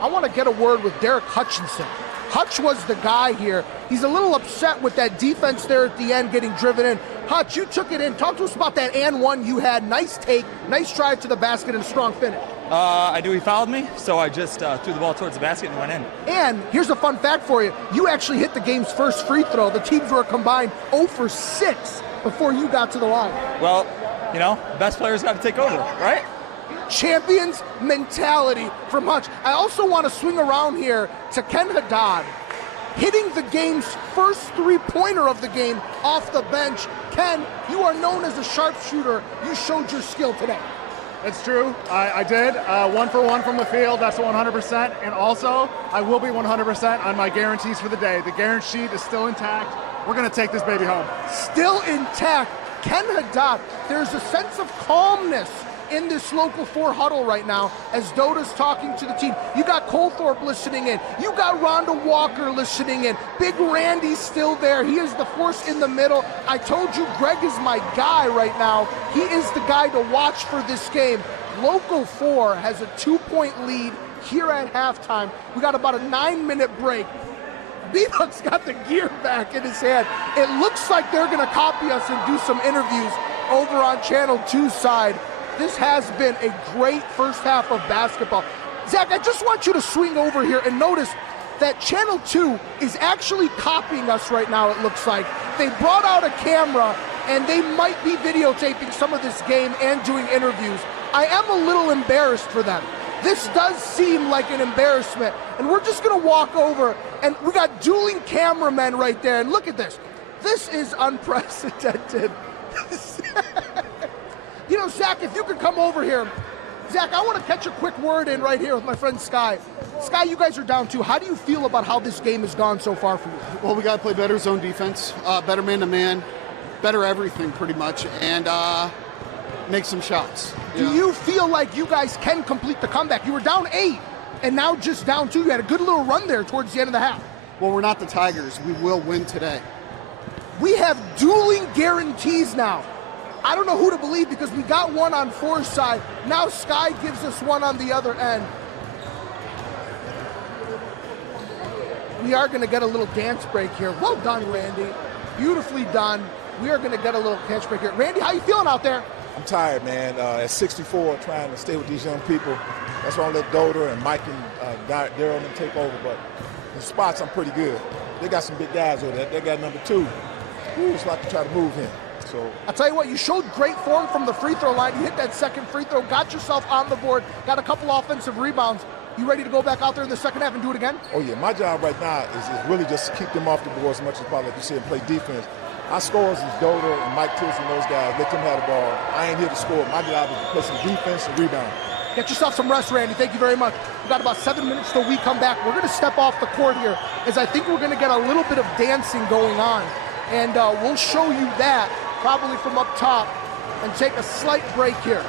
I want to get a word with Derek Hutchinson. Hutch was the guy here. He's a little upset with that defense there at the end getting driven in. Hutch, you took it in. Talk to us about that and one you had. Nice take, nice drive to the basket, and strong finish. I knew he fouled me, so I just threw the ball towards the basket and went in. And here's a fun fact for you. You actually hit the game's first free throw. The teams were combined 0 for 6 before you got to the line. Well, best players got to take over, right? Champions mentality from Hutch. I also want to swing around here to Ken Haddad, hitting the game's first three-pointer of the game off the bench. Ken, you are known as a sharpshooter. You showed your skill today. It's true. I did. 1 for 1 from the field. That's 100%. And also, I will be 100% on my guarantees for the day. The guarantee sheet is still intact. We're going to take this baby home. Still intact. Ken Haddad, there's a sense of calmness in this Local 4 huddle right now as Dota's talking to the team. You got Colthorpe listening in. You got Rhonda Walker listening in. Big Randy's still there. He is the force in the middle. I told you Greg is my guy right now. He is the guy to watch for this game. Local 4 has a 2-point lead here at halftime. We got about a 9-minute break. B-Buck's got the gear back in his hand. It looks like they're going to copy us and do some interviews over on Channel 2's side. This has been a great first half of basketball. Zach, I just want you to swing over here and notice that Channel 2 is actually copying us right now, it looks like. They brought out a camera, and they might be videotaping some of this game and doing interviews. I am a little embarrassed for them. This does seem like an embarrassment, and we're just going to walk over, and we got dueling cameramen right there, and look at this. This is unprecedented. Zach, if you could come over here. Zach, I want to catch a quick word in right here with my friend Sky. Sky, you guys are down 2. How do you feel about how this game has gone so far for you? Well, we got to play better zone defense, better man-to-man, better everything pretty much, and make some shots. Do you feel like you guys can complete the comeback? You were down 8, and now just down 2. You had a good little run there towards the end of the half. Well, we're not the Tigers. We will win today. We have dueling guarantees now. I don't know who to believe because we got one on 4's side. Now Sky gives us one on the other end. We are going to get a little dance break here. Well done, Randy. Beautifully done. We are going to get a little dance break here. Randy, how you feeling out there? I'm tired, man. At 64, trying to stay with these young people. That's why I let Dota and Mike and Daryl and them take over. But in spots, I'm pretty good. They got some big guys over there. They got number 2. Who's like to try to move him. So I'll tell you what, you showed great form from the free throw line. You hit that second free throw, got yourself on the board, got a couple offensive rebounds. You ready to go back out there in the second half and do it again? Oh, yeah. My job right now is really just to keep them off the board as much as possible, like you said, and play defense. Our scores is Dota and Mike Tilson and those guys. Let them have the ball. I ain't here to score. My job is to play some defense and rebound. Get yourself some rest, Randy. Thank you very much. We've got about 7 minutes till we come back. We're going to step off the court here as I think we're going to get a little bit of dancing going on. And we'll show you that probably from up top and take a slight break here.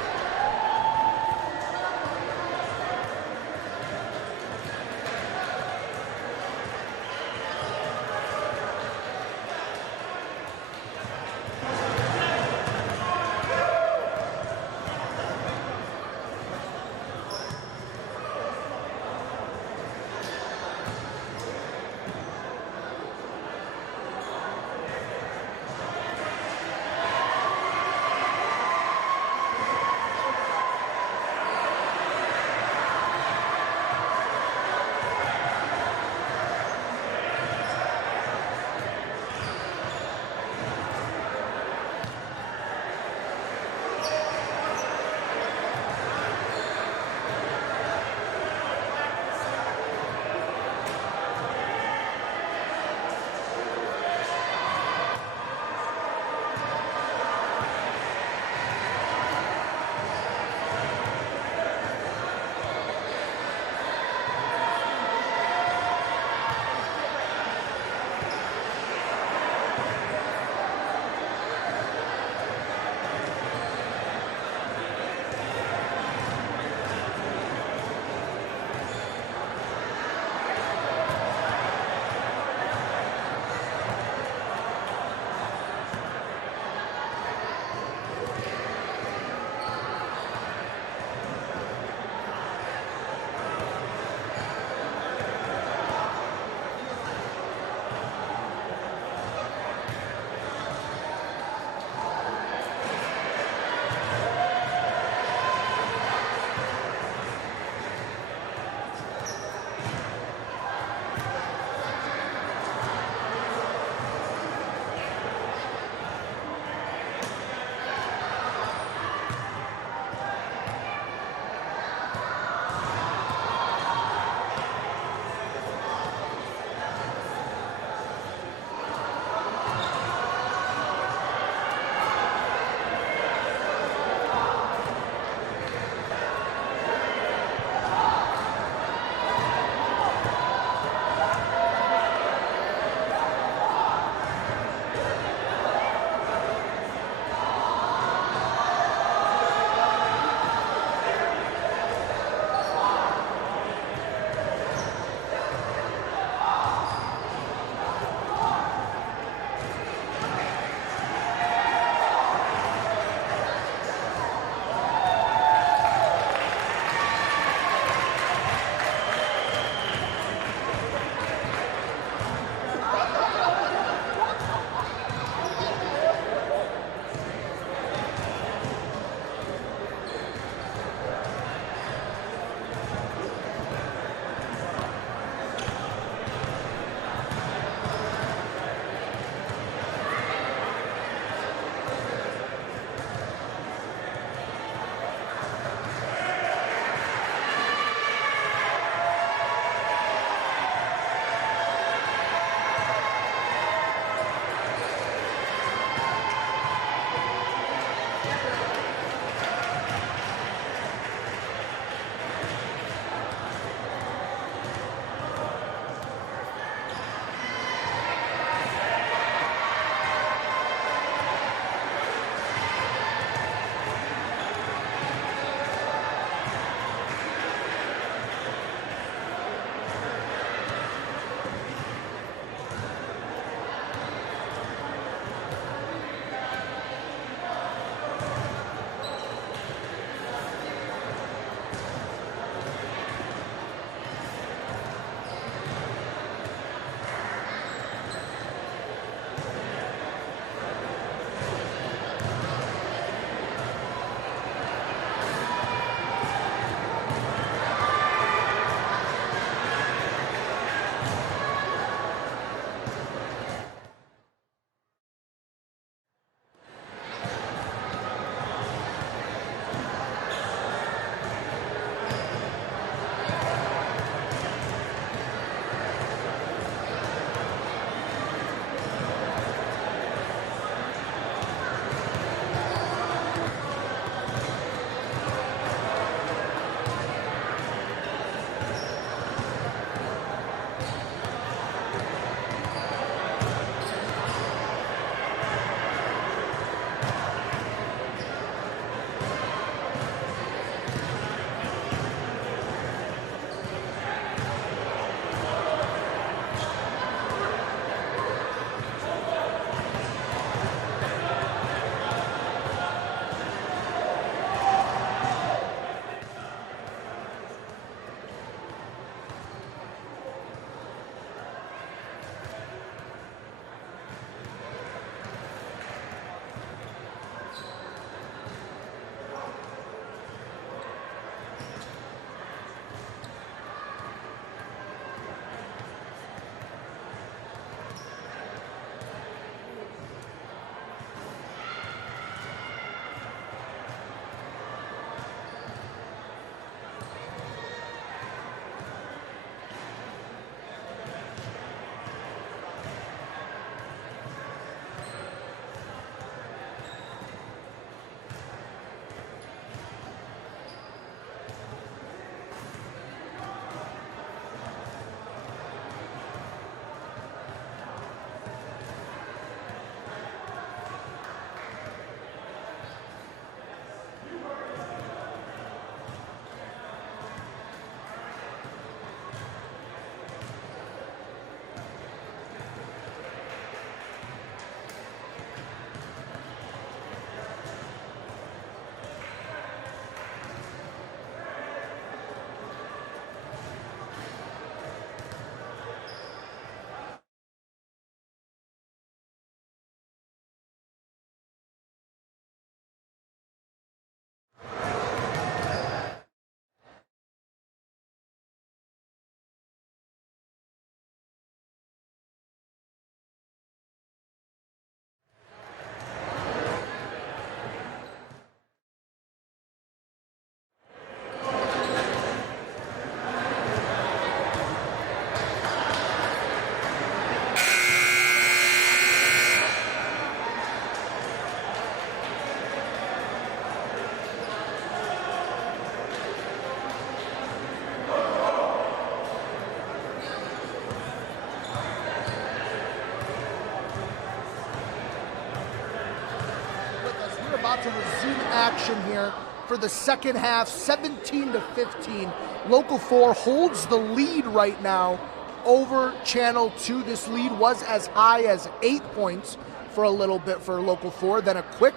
Lots of resume action here for the second half, 17-15. Local 4 holds the lead right now over Channel 2. This lead was as high as 8 points for a little bit for Local 4. Then a quick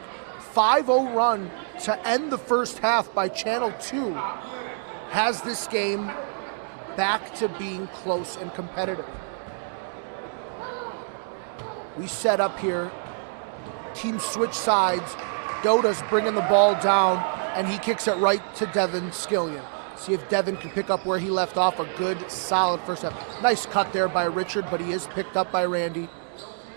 5-0 run to end the first half by Channel 2 has this game back to being close and competitive. We set up here, team switch sides. Doda's bringing the ball down, and he kicks it right to Devin Skillion. See if Devin can pick up where he left off. A good, solid first half. Nice cut there by Richard, but he is picked up by Randy.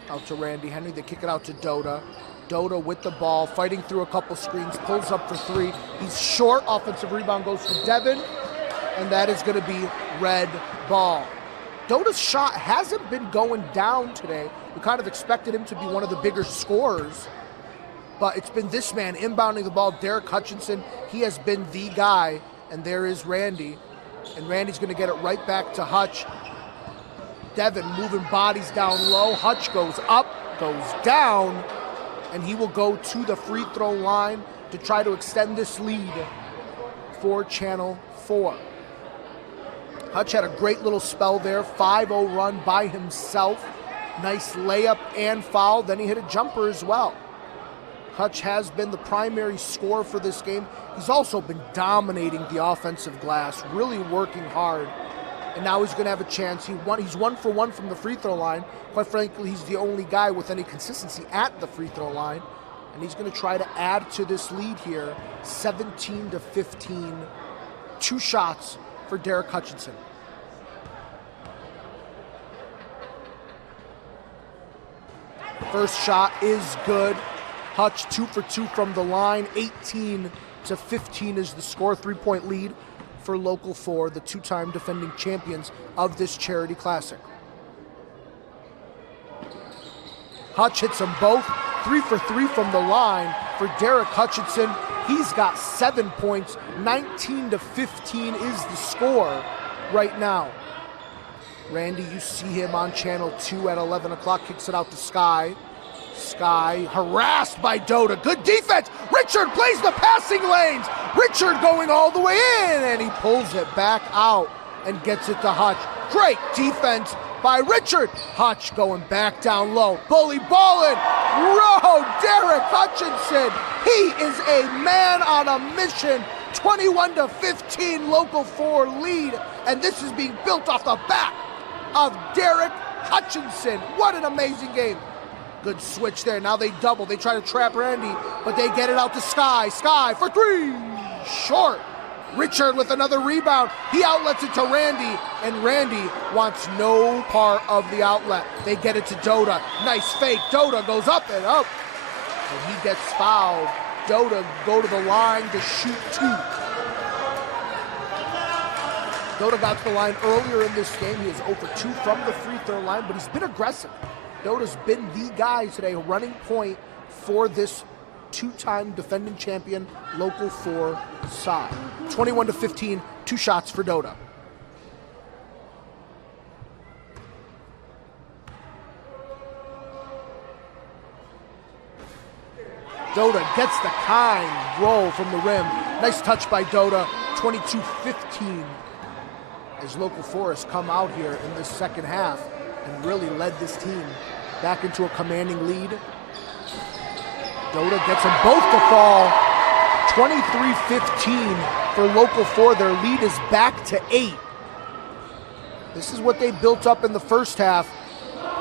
Out to Randy Henry. They kick it out to Doda. Doda with the ball, fighting through a couple screens, pulls up for 3. He's short. Offensive rebound goes to Devin, and that is going to be red ball. Doda's shot hasn't been going down today. We kind of expected him to be one of the bigger scorers, but it's been this man inbounding the ball, Derek Hutchinson. He has been the guy, and there is Randy, and Randy's going to get it right back to Hutch. Devin moving bodies down low. Hutch goes up, goes down, and he will go to the free throw line to try to extend this lead for Channel 4. Hutch had a great little spell there, 5-0 run by himself. Nice layup and foul, then he hit a jumper as well. Hutch has been the primary scorer for this game. He's also been dominating the offensive glass, really working hard. And now he's going to have a chance. He's 1 for 1 from the free throw line. Quite frankly, he's the only guy with any consistency at the free throw line. And he's going to try to add to this lead here, 17-15. 2 shots for Derek Hutchinson. First shot is good. Hutch 2 for 2 from the line. 18-15 is the score. 3-point lead for Local 4, the 2-time defending champions of this charity classic. Hutch hits them both. 3 for 3 from the line for Derek Hutchinson. He's got 7 points. 19-15 is the score right now. Randy, you see him on Channel 2 at 11 o'clock, kicks it out to Sky. Sky harassed by Doda. Good defense. Richard plays the passing lanes. Richard going all the way in, and he pulls it back out and gets it to Hutch. Great defense by Richard. Hutch going back down low. Bully ballin'. Derek Hutchinson. He is a man on a mission. 21-15 Local 4 lead, and this is being built off the back of Derek Hutchinson. What an amazing game. Good switch there. Now they double. They try to trap Randy, but they get it out to Sky. Sky for 3. Short. Richard with another rebound. He outlets it to Randy, and Randy wants no part of the outlet. They get it to Doda. Nice fake. Doda goes up and up, and he gets fouled. Doda go to the line to shoot 2. Doda got to the line earlier in this game. He is 0 for 2 from the free throw line, but he's been aggressive. Doda's been the guy today running point for this 2-time defending champion Local 4 side. 21-15, 2 shots for Doda. Doda gets the kind roll from the rim. Nice touch by Doda. 22-15 as Local 4 has come out here in this second half and really led this team back into a commanding lead. Doda gets them both to fall. 23-15 for Local 4. Their lead is back to 8. This is what they built up in the first half.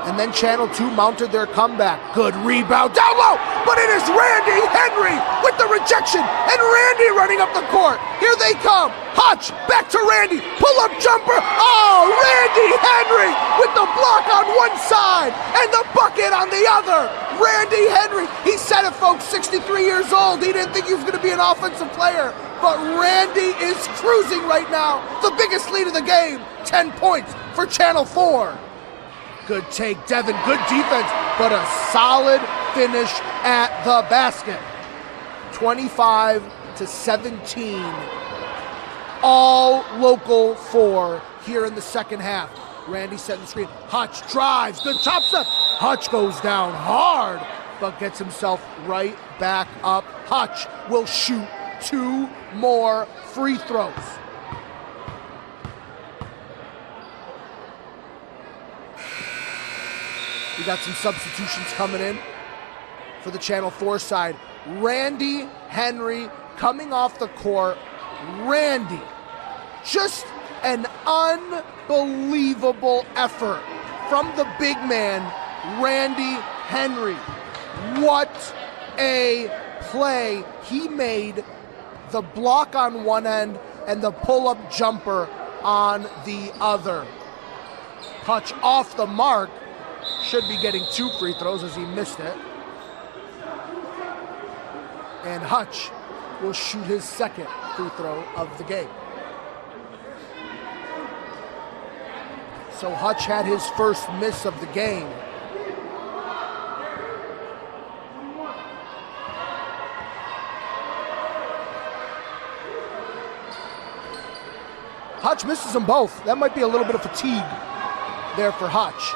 And then Channel 2 mounted their comeback. Good rebound down low, but it is Randy Henry with the rejection, and Randy running up the court. Here they come. Hutch, back to Randy, pull-up jumper. Oh, Randy Henry with the block on one side and the bucket on the other. Randy Henry, he said it, folks, 63 years old. He didn't think he was going to be an offensive player, but Randy is cruising right now. The biggest lead of the game, 10 points for Channel 4. Good take, Devin, good defense, but a solid finish at the basket. 25-17. All Local 4 here in the second half. Randy setting the screen. Hutch drives, good top step. Hutch goes down hard. but gets himself right back up. Hutch will shoot 2 more free throws. We got some substitutions coming in for the Channel 4 side. Randy Henry coming off the court. Randy, just an unbelievable effort from the big man, Randy Henry. What a play. He made the block on one end and the pull-up jumper on the other. Hutch off the mark. Should be getting 2 free throws as he missed it. And Hutch will shoot his second free throw of the game. So Hutch had his first miss of the game. Hutch misses them both. That might be a little bit of fatigue there for Hutch.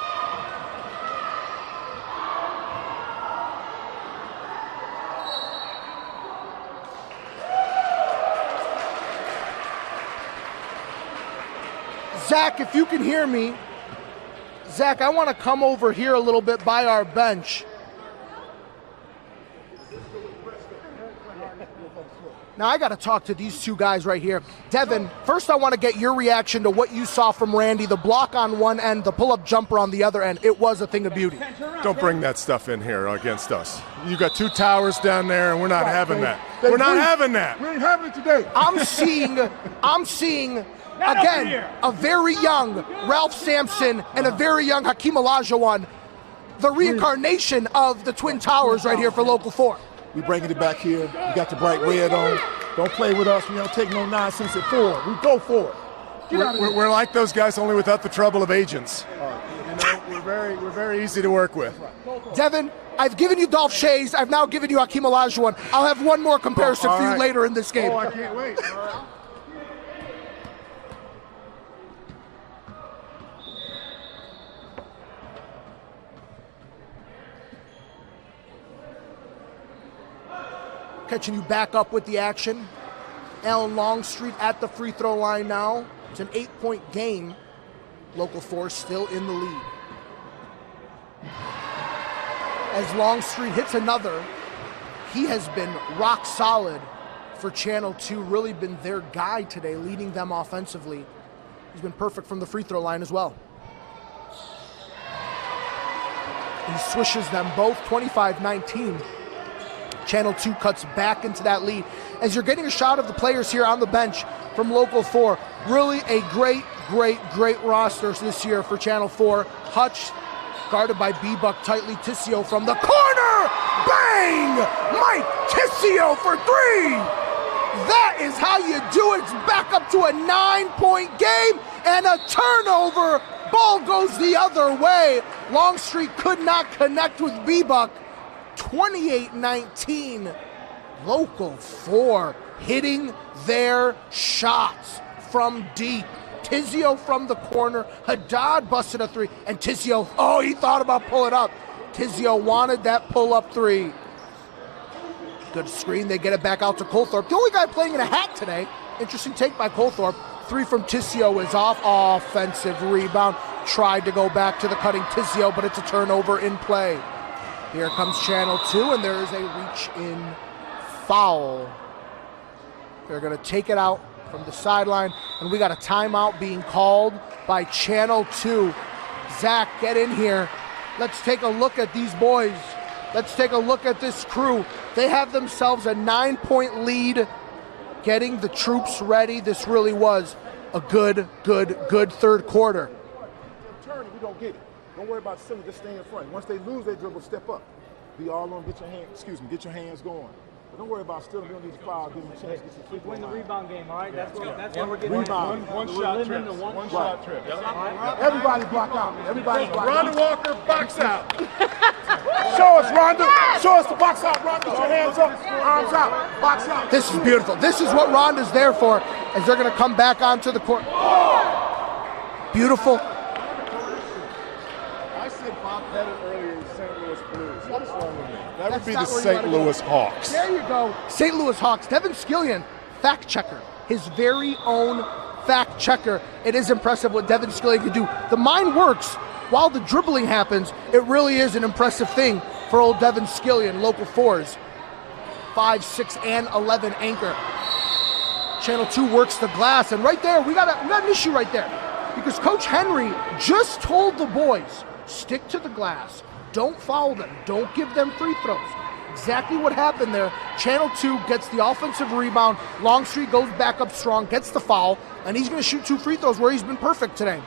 Zach, if you can hear me, Zach, I want to come over here a little bit by our bench. Now, I got to talk to these 2 guys right here. Devin, first I want to get your reaction to what you saw from Randy, the block on one end, the pull-up jumper on the other end. It was a thing of beauty. Don't bring that stuff in here against us. You got 2 towers down there, and we're not having that. We're not having that. We ain't having it today. I'm seeing again, a very young Ralph Sampson and a very young Hakeem Olajuwon, the reincarnation of the Twin Towers right here for Local 4. We bringing it back here. We got the bright red on. Don't play with us. We don't take no nonsense at 4. We go for it. We're like those guys, only without the trouble of agents. You know, we're very easy to work with. Devin, I've given you Dolph Shays. I've now given you Hakeem Olajuwon. I'll have one more comparison for you later in this game. Oh, I can't wait. All right. Catching you back up with the action. Allen Longstreet at the free throw line now. It's an 8-point game. Local 4 still in the lead. As Longstreet hits another, he has been rock solid for Channel 2, really been their guy today, leading them offensively. He's been perfect from the free throw line as well. He swishes them both, 25-19. Channel 2 cuts back into that lead. As you're getting a shot of the players here on the bench from Local 4, really a great roster this year for Channel 4. Hutch, guarded by B-Buck tightly. Tissio from the corner! Bang! Mike Tissio for 3! That is how you do it. It's back up to a 9-point game and a turnover. Ball goes the other way. Longstreet could not connect with B-Buck. 28-19, Local 4 hitting their shots from deep. Tissio from the corner, Haddad busted a 3, and Tissio, he thought about pulling up. Tissio wanted that pull-up 3. Good screen, they get it back out to Colthorpe. The only guy playing in a hat today. Interesting take by Colthorpe. 3 from Tissio is off. Offensive rebound. Tried to go back to the cutting Tissio, but it's a turnover in play. Here comes Channel 2, and there is a reach-in foul. They're going to take it out from the sideline, and we got a timeout being called by Channel 2. Zach, get in here. Let's take a look at these boys. Let's take a look at this crew. They have themselves a 9-point lead, getting the troops ready. This really was a good third quarter. Turn, we don't get it. Don't worry about silly, just stay in front. Once they lose their dribble, step up. Be all on, get your hands going. But don't worry about stealing, you don't need to foul, give them a chance to get some free throw. Win the rebound game, all right? That's what we're getting. Rebound. One shot trip. One shot trip. Everybody block out. Everybody block out. Rhonda Walker, box out. Show us, Rhonda. Show us the box out, Rhonda. Get your hands up, arms out, box out. This is beautiful. This is what Rhonda's there for, as they're going to come back onto the court. Beautiful. I said Bob Pettit earlier in St. Louis Blues. That would be the That's not where you St. wanna go. Louis Hawks. There you go. St. Louis Hawks. Devin Skillion, fact checker. His very own fact checker. It is impressive what Devin Skillion can do. The mind works while the dribbling happens. It really is an impressive thing for old Devin Skillion, local 4s. 5, 6, and 11 anchor. Channel 2 works the glass, and right there, we got an issue right there. Because Coach Henry just told the boys, stick to the glass. Don't foul them. Don't give them free throws. Exactly what happened there. Channel 2 gets the offensive rebound. Longstreet goes back up strong, gets the foul, and he's going to shoot 2 free throws where he's been perfect today.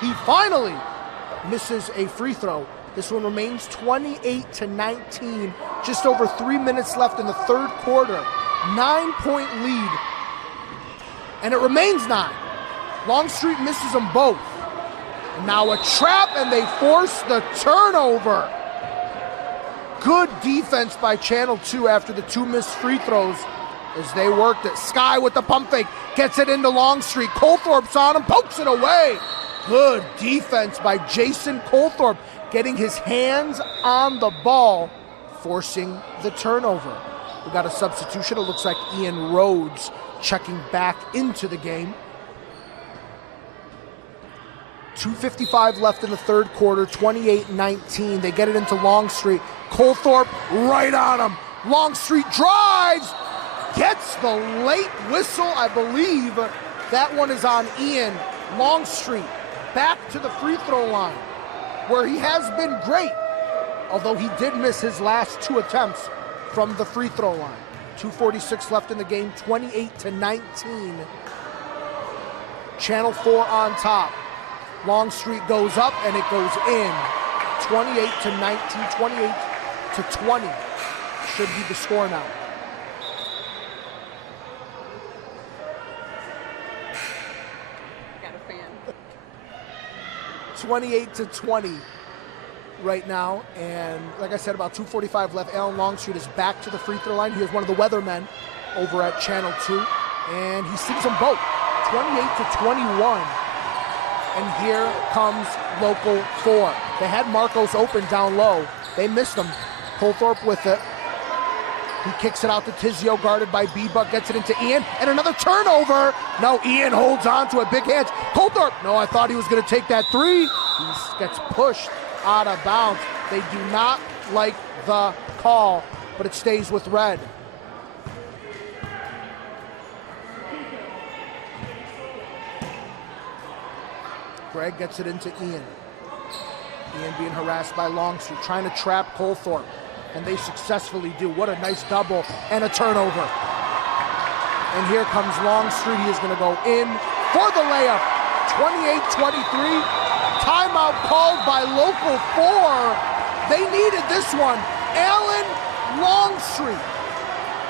He finally misses a free throw. This one remains 28-19. Just over 3 minutes left in the third quarter. 9-point lead. And it remains 9. Longstreet misses them both. And now a trap, and they force the turnover. Good defense by Channel 2 after the 2 missed free throws as they worked it. Sky with the pump fake, gets it into Longstreet. Colthorpe's on him, pokes it away. Good defense by Jason Colthorpe, getting his hands on the ball, forcing the turnover. We got a substitution. It looks like Ian Rhodes checking back into the game. 2:55 left in the third quarter, 28-19. They get it into Longstreet. Colthorpe right on him. Longstreet drives, gets the late whistle. I believe that one is on Ian. Longstreet back to the free throw line, where he has been great, although he did miss his last 2 attempts from the free throw line. 2:46 left in the game, 28-19. Channel 4 on top. Longstreet goes up and it goes in. 28-19, 28-20 should be the score now. Got a fan. 28-20 right now, and like I said, about 2:45 left. Alan Longstreet is back to the free throw line. He is one of the weathermen over at Channel 2, and he sees them both. 28-21. And here comes local 4. They had Marcos open down low. They missed him. Colthorpe with it. He kicks it out to Tizio, guarded by B-Buck, gets it into Ian, and another turnover. No, Ian holds on to it, big hands. Colthorpe, no, I thought he was gonna take that 3. He gets pushed out of bounds. They do not like the call, but it stays with red. Greg gets it into Ian. Ian being harassed by Longstreet, trying to trap Colthorpe, and they successfully do. What a nice double and a turnover. And here comes Longstreet. He is going to go in for the layup. 28-23. Timeout called by local 4. They needed this one. Alan Longstreet.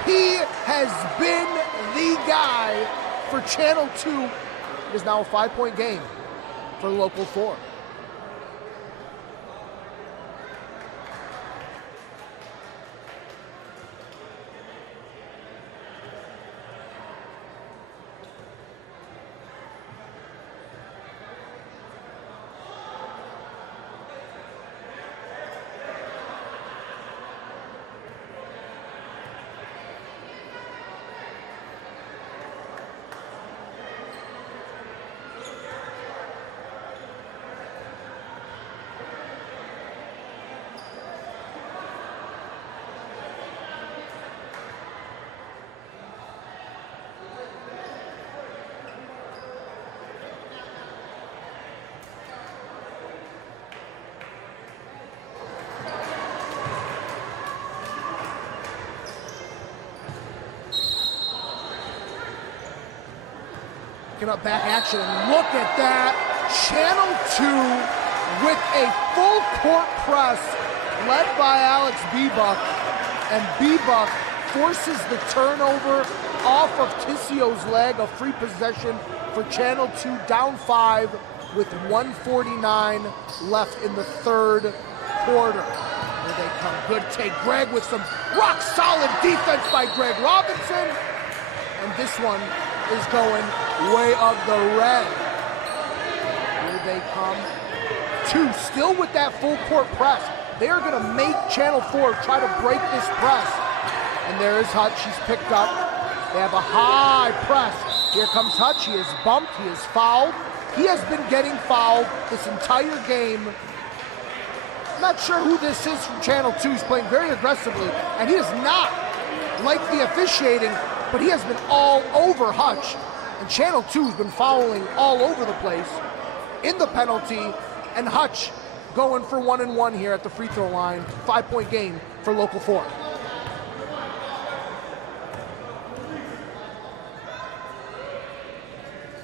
He has been the guy for Channel 2. It is now a 5-point game for local 4. Up back action, and look at that. Channel 2 with a full court press led by Alex B-Buck, and B-Buck forces the turnover off of Tissio's leg. A free possession for Channel 2, down 5 with 1:49 left in the third quarter. Here they come. Good take. Greg with some rock solid defense by Greg Robinson, and this one is going way of the red. Here they come. 2 still with that full court press. They are going to make Channel 4 try to break this press. And there is Hutch. He's picked up. They have a high press. Here comes Hutch. He is bumped. He is fouled. He has been getting fouled this entire game. I'm not sure who this is from Channel 2. He's playing very aggressively, and he does not like the officiating, but he has been all over Hutch. And Channel 2 has been fouling all over the place in the penalty, and Hutch going for 1-and-1 here at the free throw line. 5-point game for Local 4.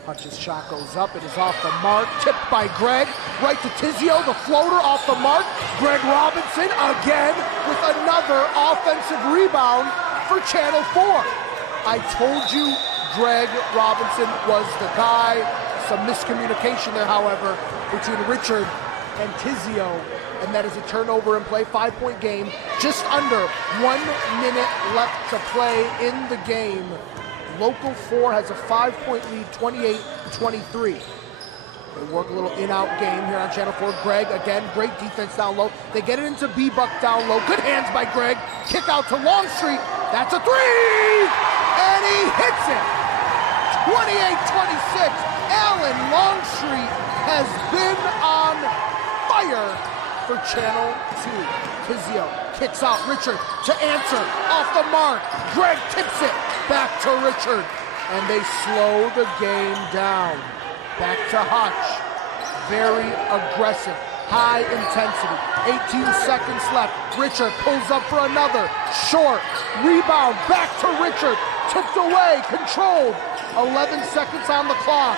Hutch's shot goes up. It is off the mark. Tipped by Greg. Right to Tizio. The floater off the mark. Greg Robinson again with another offensive rebound for Channel 4. I told you Greg Robinson was the guy. Some miscommunication there, however, between Richard and Tizio. And that is a turnover in play. 5-point game. Just under 1 minute left to play in the game. Local 4 has a 5-point lead, 28-23. They work a little in-out game here on Channel 4. Greg, again, great defense down low. They get it into B-Buck down low. Good hands by Greg. Kick out to Longstreet. That's a three! And he hits it! 28-26. Alan Longstreet has been on fire for Channel 2. Tizio kicks out. Richard to answer. Off the mark. Greg tips it. Back to Richard. And they slow the game down. Back to Hutch. Very aggressive. High intensity. 18 seconds left. Richard pulls up for another. Short. Rebound. Back to Richard. Tipped away. Controlled. 11 seconds on the clock.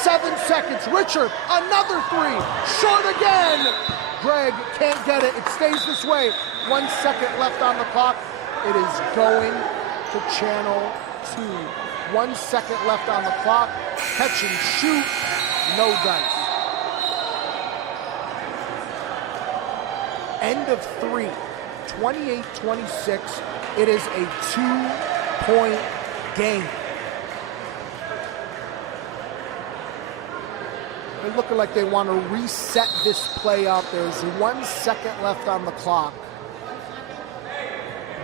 7 seconds. Richard. Another three. Short again. Greg can't get it. It stays this way. 1 second left on the clock. It is going to Channel 2. 1 second left on the clock. Catch and shoot. No dice. End of 3. 28-26. It is a 2-point game. They're looking like they want to reset this play up. There's 1 second left on the clock.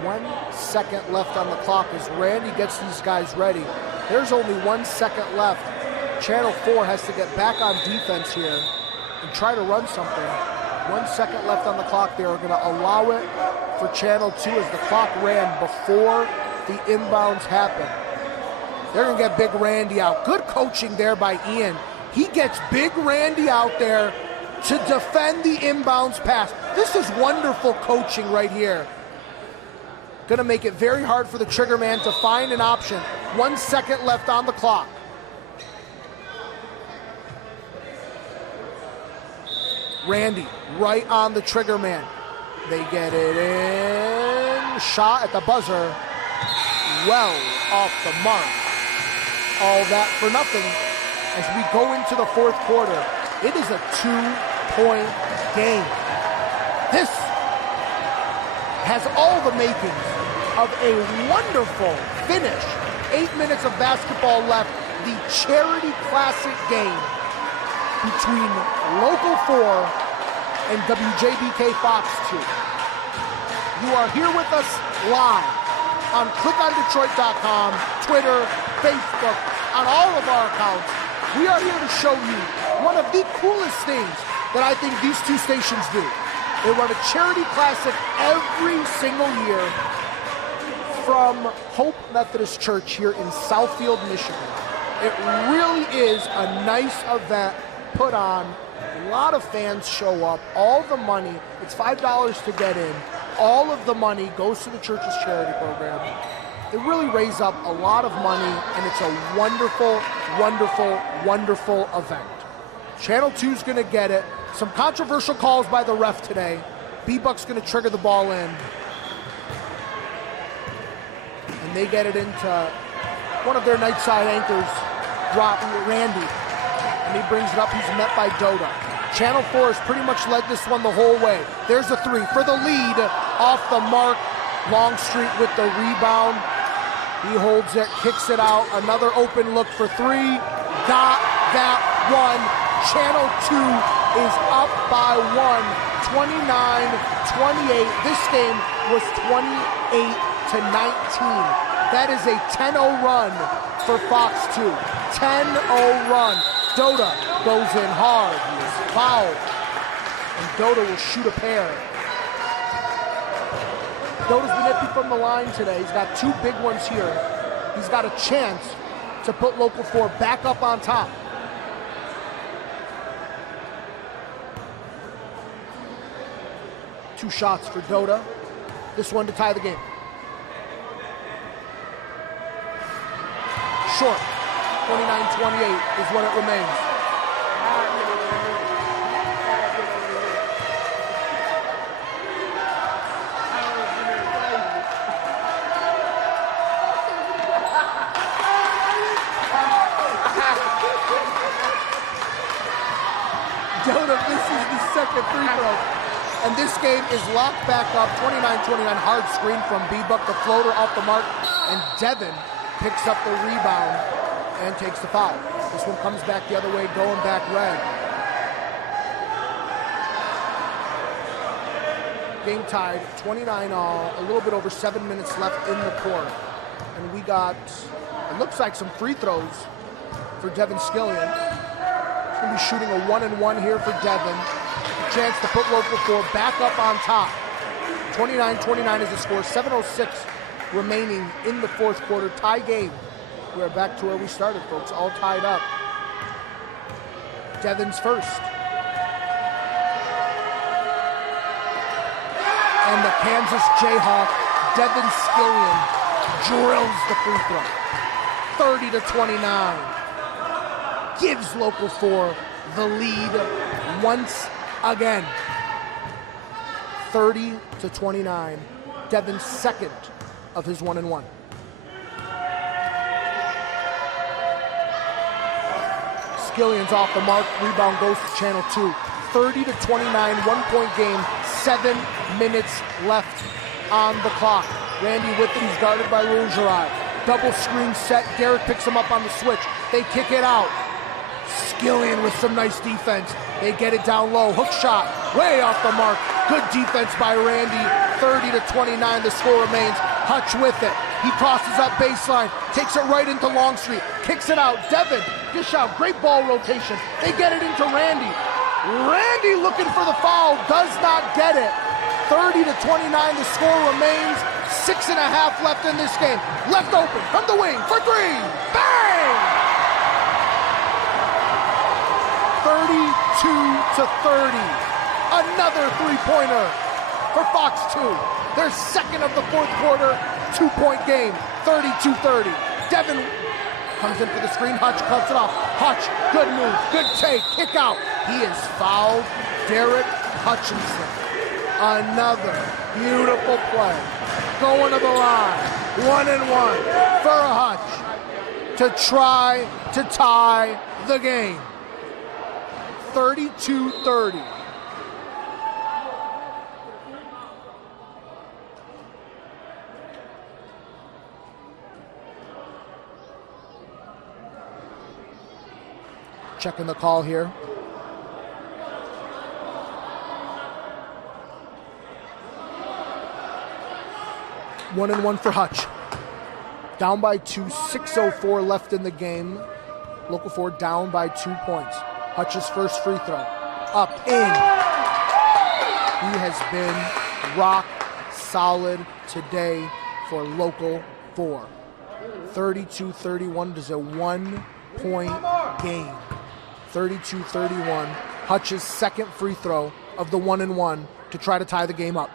1 second left on the clock as Randy gets these guys ready. There's only 1 second left. Channel 4 has to get back on defense here and try to run something. 1 second left on the clock. They are going to allow it for Channel 2 as the clock ran before the inbounds happened. They're going to get Big Randy out. Good coaching there by Ian. He gets Big Randy out there to defend the inbounds pass. This is wonderful coaching right here. Going to make it very hard for the trigger man to find an option. 1 second left on the clock. Randy right on the trigger man. They get it in. Shot at the buzzer. Well off the mark. All that for nothing as we go into the fourth quarter. It is a 2-point game. This has all the makings of a wonderful finish. 8 minutes of basketball left. The Charity Classic game between Local 4 and WJBK Fox 2. You are here with us live on clickondetroit.com, Twitter, Facebook, on all of our accounts. We are here to show you one of the coolest things that I think these two stations do. They run a charity classic every single year from Hope Methodist Church here in Southfield, Michigan. It really is a nice event put on. A lot of fans show up. All the money, it's $5 to get in. All of the money goes to the church's charity program. They really raise up a lot of money, and it's a wonderful, wonderful, wonderful event. Channel 2's going to get it. Some controversial calls by the ref today. B-Buck's going to trigger the ball in. And they get it into one of their night side anchors, Randy. And he brings it up. He's met by Doda. Channel 4 has pretty much led this one the whole way. There's a three for the lead. Off the mark. Longstreet with the rebound. He holds it, kicks it out. Another open look for three. Got that one. Channel 2 is up by 1. 29-28. This game was 28-19. That is a 10-0 run for Fox 2. 10-0 run. Dota goes in hard. He is fouled. And Dota will shoot a pair. Dota's been iffy from the line today. He's got 2 big ones here. He's got a chance to put Local 4 back up on top. Two shots for Dota. This one to tie the game. Short. 29-28 is what it remains. Dota misses the second free throw. And this game is locked back up. 29-29, hard screen from B-Buck, the floater off the mark. And Devin picks up the rebound and takes the foul. This one comes back the other way, going back red. Game tied, 29-all, a little bit over 7 minutes left in the court. And we got, it looks like some free throws for Devin Skillian. He's gonna be shooting a 1-and-1 here for Devin. A chance to put Local 4 back up on top. 29-29 is the score, 7:06 remaining in the fourth quarter, tie game. We're back to where we started, folks, all tied up. Devin's first. And the Kansas Jayhawk, Devin Skillian, drills the free throw. 30-29. Gives Local 4 the lead once again. 30-29. Devin's second of his 1-and-1. Skillian's off the mark. Rebound goes to Channel 2. 30-29, 1-point game. 7 minutes left on the clock. Randy with it. He's guarded by Rougerai. Double screen set. Derek picks him up on the switch. They kick it out. Skillian with some nice defense. They get it down low. Hook shot. Way off the mark. Good defense by Randy. 30-29. The score remains. Hutch with it. He crosses up baseline. Takes it right into Longstreet. Kicks it out. Devin, dish out. Great ball rotation. They get it into Randy. Randy looking for the foul. Does not get it. 30-29. The score remains. 6.5 left in this game. Left open from the wing for three. Bang! 32-30. Another three-pointer for Fox 2. Their second of the fourth quarter, 2-point game, 32-30. Devin comes in for the screen. Hutch cuts it off. Hutch, good move, good take, kick out. He is fouled. Derek Hutchinson. Another beautiful play. Going to the line. 1-and-1 for a Hutch to try to tie the game. 32-30. Checking the call here. One and one for Hutch. Down by 2, 6:04 left in the game. Local 4 down by 2 points. Hutch's first free throw. Up, in. He has been rock solid today for Local 4. 32-31 is a 1-point game. 32-31. Hutch's second free throw of the 1-and-1 to try to tie the game up.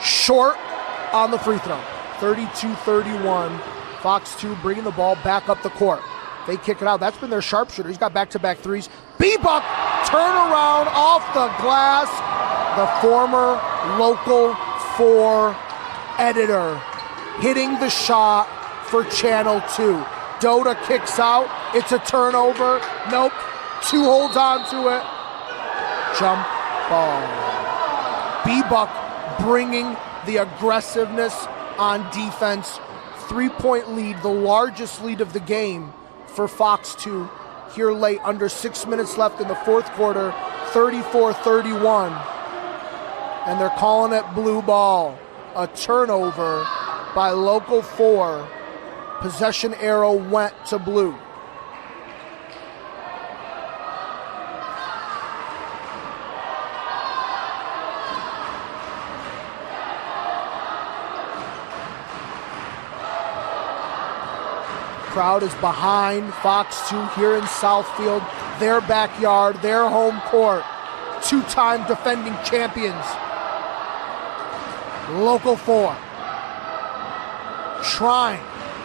Short on the free throw. 32-31. Fox 2 bringing the ball back up the court. They kick it out. That's been their sharpshooter. He's got back-to-back threes. B-Buck, turnaround off the glass. The former Local 4 editor hitting the shot for Channel 2. Dota kicks out. It's a turnover. Nope. 2 holds on to it. Jump ball. B-Buck bringing the aggressiveness on defense. 3-point lead, the largest lead of the game for Fox 2. here late, under 6 minutes left in the fourth quarter, 34-31. And they're calling it blue ball. A turnover by Local 4. Possession arrow went to blue. Crowd is behind Fox 2 here in Southfield, their backyard, their home court. Two-time defending champions. Local 4 trying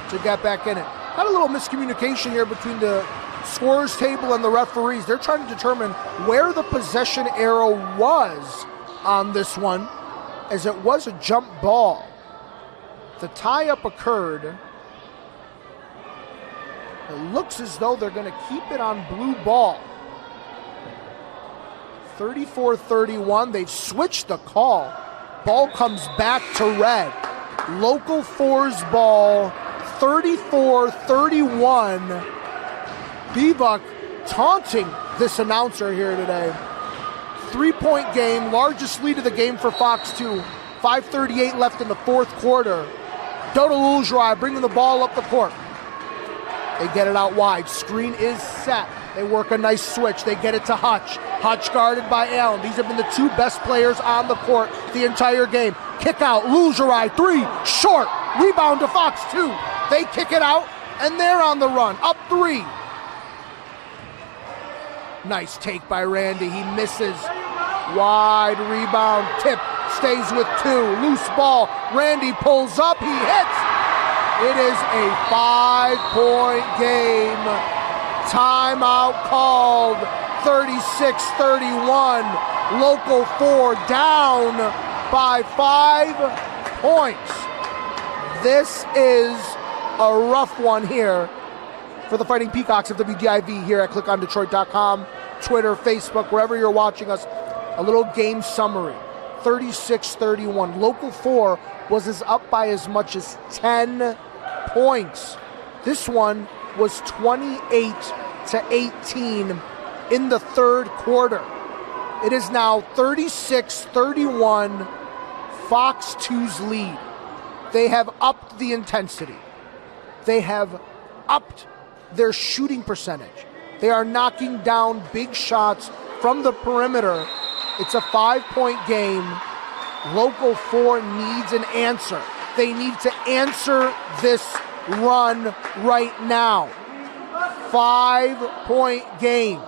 to get back in it. Had a little miscommunication here between the scorer's table and the referees. They're trying to determine where the possession arrow was on this one, as it was a jump ball. The tie-up occurred. It looks as though they're going to keep it on blue ball. 34-31, they've switched the call. Ball comes back to red. Local 4's ball, 34-31. Bebuck taunting this announcer here today. 3-point game, largest lead of the game for Fox 2. 5:38 left in the fourth quarter. Doda Lulzrai bringing the ball up the court. They get it out wide. Screen is set. They work a nice switch. They get it to Hutch. Hutch guarded by Allen. These have been the two best players on the court the entire game. Kick out. Lulzrai, 3, short. Rebound to Fox 2. They kick it out, and they're on the run. Up 3. Nice take by Randy. He misses. Wide rebound. Tip. Stays with 2. Loose ball. Randy pulls up. He hits. It is a 5-point game. Timeout called. 36-31. Local 4 down by 5 points. This is a rough one here for the Fighting Peacocks of WDIV here at clickondetroit.com, Twitter, Facebook, wherever you're watching us. A little game summary. 36-31. Local 4 was up by as much as 10 points. This one was 28-18 in the third quarter. It is now 36-31, Fox 2's lead. They have upped the intensity. They have upped their shooting percentage. They are knocking down big shots from the perimeter. It's a 5-point game. Local 4 needs an answer. They need to answer this run right now. 5-point game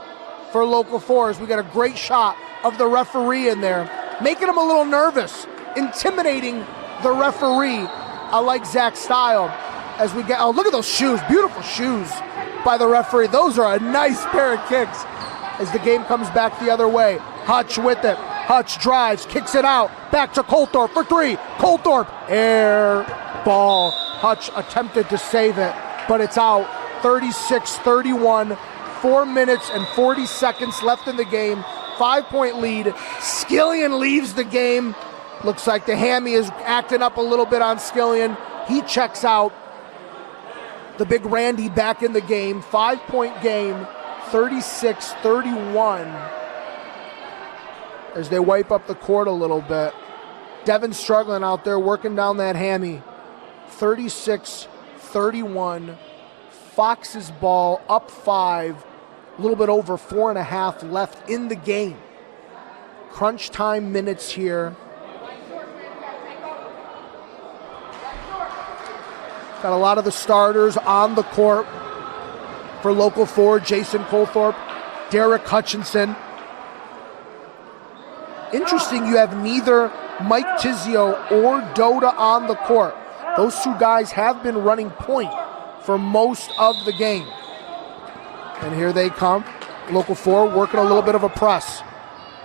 for Local 4 as we got a great shot of the referee in there, making him a little nervous, intimidating the referee. I like Zach's style as we get, oh, look at those shoes, beautiful shoes by the referee. Those are a nice pair of kicks as the game comes back the other way. Hutch with it. Hutch drives, kicks it out, back to Colthorpe for 3. Colthorpe, air ball. Hutch attempted to save it, but it's out. 36-31, 4 minutes and 40 seconds left in the game. 5-point lead. Skillian leaves the game. Looks like the hammy is acting up a little bit on Skillian. He checks out. The big Randy back in the game. 5-point game, 36-31. As they wipe up the court a little bit. Devin struggling out there, working down that hammy. 36-31. Fox's ball up 5. A little bit over 4.5 left in the game. Crunch time minutes here. Got a lot of the starters on the court for Local 4. Jason Colthorpe, Derek Hutchinson. Interesting, you have neither Mike Tizio or Doda on the court. Those two guys have been running point for most of the game. And here they come. Local 4 working a little bit of a press.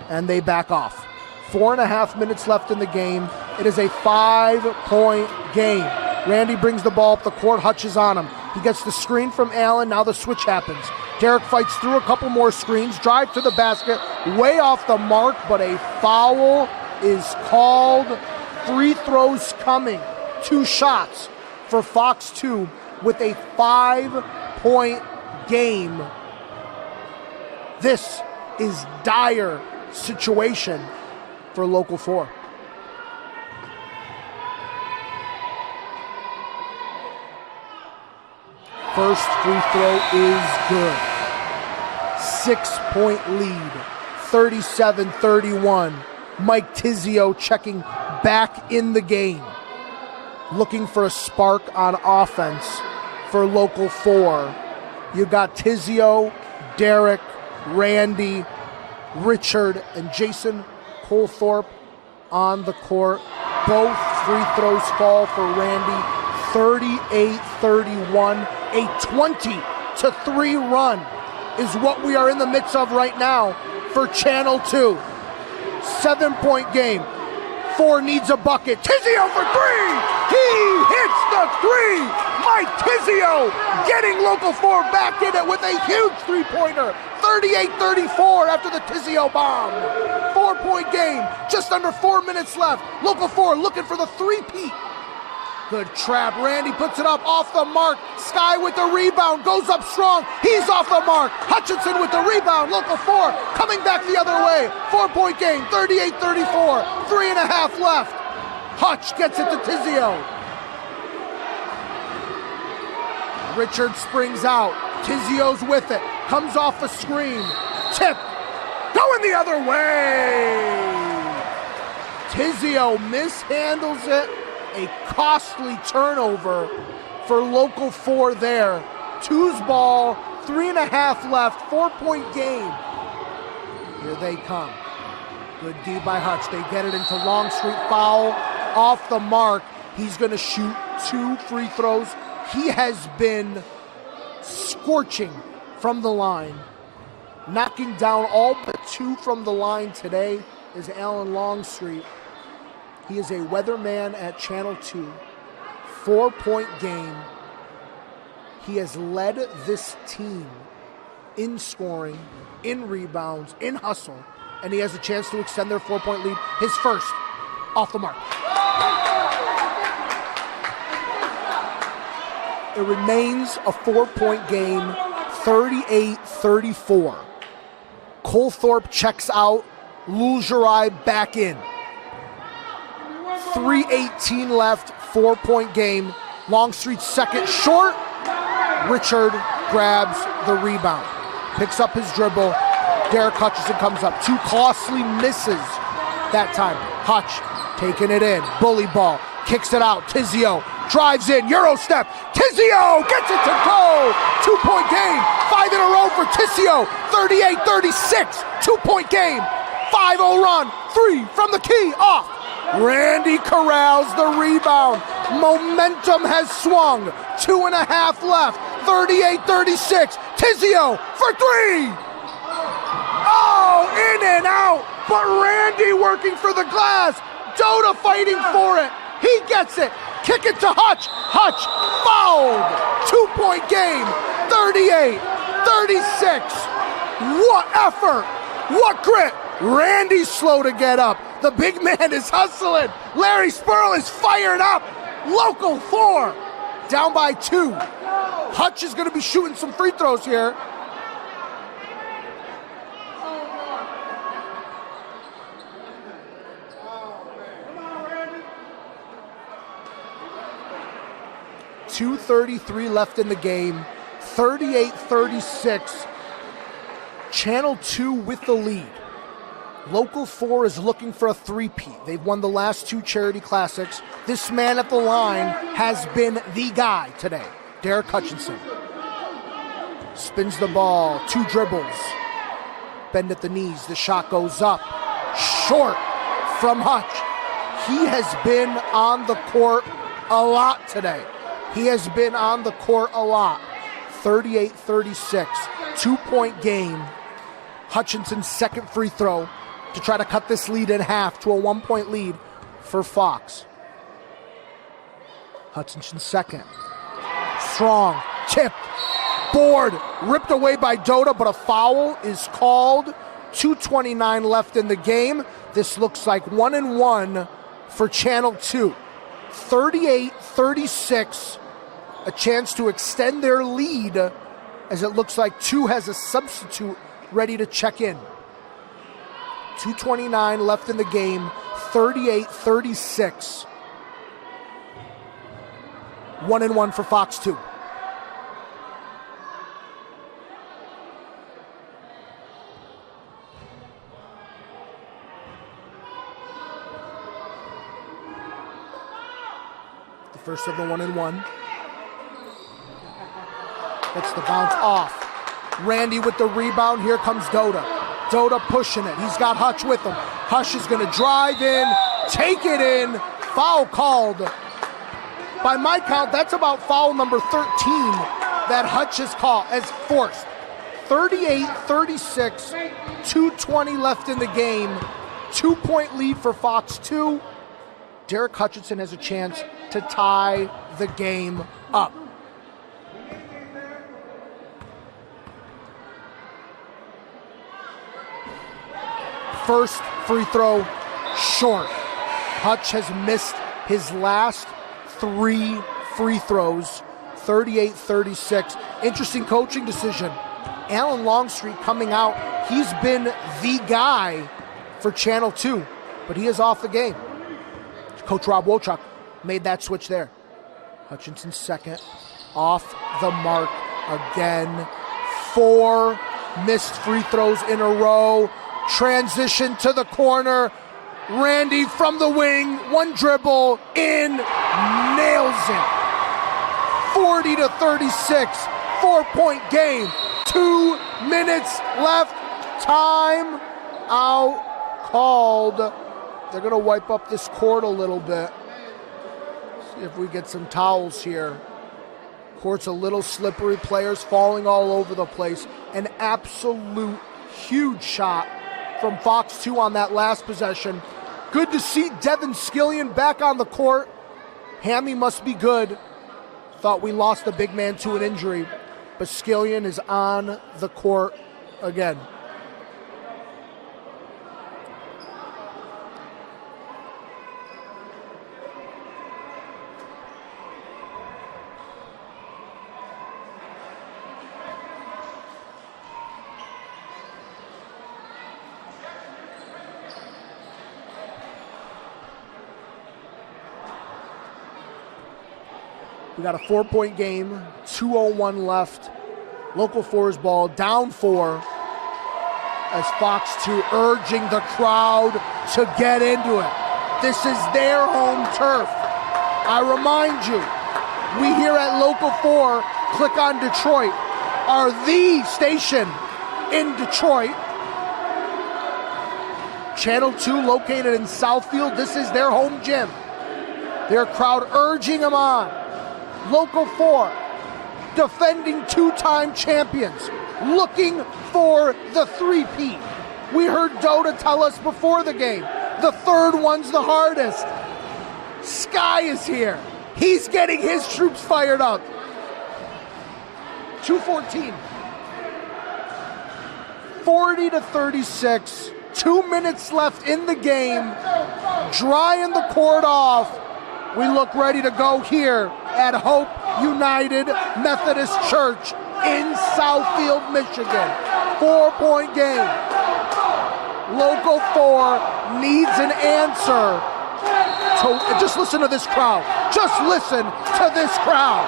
And they back off. 4.5 minutes left in the game. It is a 5-point game. Randy brings the ball up the court. Hutch is on him. He gets the screen from Allen. Now the switch happens. Derek fights through a couple more screens. Drive to the basket. Way off the mark, but a foul is called. 3 throws coming. 2 shots for Fox 2 with a 5-point game. This is dire situation for Local 4. First free throw is good. 6-point lead, 37-31. Mike Tizio checking back in the game. Looking for a spark on offense for Local 4. You got Tizio, Derek, Randy, Richard, and Jason Colthorpe on the court. Both free throws fall for Randy. 38-31. A 20-3 run is what we are in the midst of right now for Channel 2. 7-point game. 4 needs a bucket. Tizio for 3. He hits the 3. Mike Tizio getting Local 4 back in it with a huge three-pointer. 38-34 after the Tizio bomb. 4-point game. Just under 4 minutes left. Local 4 looking for the three-peat. Good trap. Randy puts it up off the mark. Sky with the rebound. Goes up strong. He's off the mark. Hutchinson with the rebound. Local 4 coming back the other way. 4-point game. 38-34. 3.5 left. Hutch gets it to Tizio. Richard springs out. Tizio's with it. Comes off a screen. Tip. Going the other way. Tizio mishandles it. A costly turnover for Local 4 there. 2's ball, 3.5 left, 4-point game. Here they come. Good D by Hutch. They get it into Longstreet. Foul off the mark. He's going to shoot 2 free throws. He has been scorching from the line. Knocking down all but 2 from the line today is Alan Longstreet. He is a weatherman at Channel 2. 4-point game. He has led this team in scoring, in rebounds, in hustle, and he has a chance to extend their 4-point lead. His first, off the mark. It remains a 4-point game, 38-34. Colthorpe checks out, Lugerai back in. 3:18 left, 4-point game. Longstreet's second short. Richard grabs the rebound. Picks up his dribble. Derek Hutchinson comes up. 2 costly misses that time. Hutch taking it in. Bully ball. Kicks it out. Tizio drives in. Euro step. Tizio gets it to go. 2-point game. 5 in a row for Tizio. 38-36. 2-point game. 5-0 run. 3 from the key. Off. Randy corrals the rebound. Momentum has swung. 2.5 left. 38-36. Tizio for 3. Oh, in and out. But Randy working for the glass. Dota fighting for it. He gets it. Kick it to Hutch. Hutch fouled. 2-point game. 38-36. What effort. What grit. Randy's slow to get up. The big man is hustling. Larry Spurl is fired up. Local 4 down by 2. Hutch is going to be shooting some free throws here. .233 left in the game. 38-36. Channel 2 with the lead. Local 4 is looking for a three-peat. They've won the last 2 charity classics. This man at the line has been the guy today. Derek Hutchinson. Spins the ball, 2 dribbles. Bend at the knees, the shot goes up. Short from Hutch. He has been on the court a lot today. He has been on the court a lot. 38-36, 2-point game. Hutchinson's second free throw to try to cut this lead in half to a 1-point lead for Fox. Hutchinson's second. Strong, tipped, board, ripped away by Dota, but a foul is called. 2:29 left in the game. This looks like 1-1 for Channel 2. 38-36, a chance to extend their lead as it looks like 2 has a substitute ready to check in. 2:29 left in the game, 38-36. 1-1 for Fox 2. The first of the 1-1. Gets the bounce off. Randy with the rebound. Here comes Doda. Doda pushing it. He's got Hutch with him. Hutch is going to drive in, take it in. Foul called. By my count, that's about foul number 13 that Hutch has forced. 38-36, 2:20 left in the game. 2-point lead for Fox 2. Derek Hutchinson has a chance to tie the game up. First free throw short. Hutch has missed his last 3 free throws. 38-36. Interesting coaching decision. Alan Longstreet coming out. He's been the guy for Channel 2, but he is off the game. Coach Rob Wochuk made that switch there. Hutchinson second. Off the mark again. 4 missed free throws in a row. Transition to the corner. Randy from the wing, 1 dribble, in, nails it. 40-36, 4-point game. 2 minutes left. Time out called. They're going to wipe up this court a little bit. See if we get some towels here. Court's a little slippery. Players falling all over the place. An absolute huge shot from Fox 2 on that last possession. Good to see Devin Skillion back on the court. Hammy must be good. Thought we lost the big man to an injury, but Skillion is on the court again. We got a 4-point game, 2:01 left. Local 4's ball, down 4. As Fox 2 urging the crowd to get into it. This is their home turf. I remind you, we here at Local 4, Click on Detroit, are the station in Detroit. Channel 2 located in Southfield. This is their home gym. Their crowd urging them on. Local 4, defending 2-time champions, looking for the 3-peat. We heard Doda tell us before the game, the third one's the hardest. Sky is here. He's getting his troops fired up. 2:14. 40-36, 2 minutes left in the game. Drying the court off. We look ready to go here at Hope United Methodist Church in Southfield, Michigan. 4-point game. Local 4 needs an answer. Just listen to this crowd. Just listen to this crowd.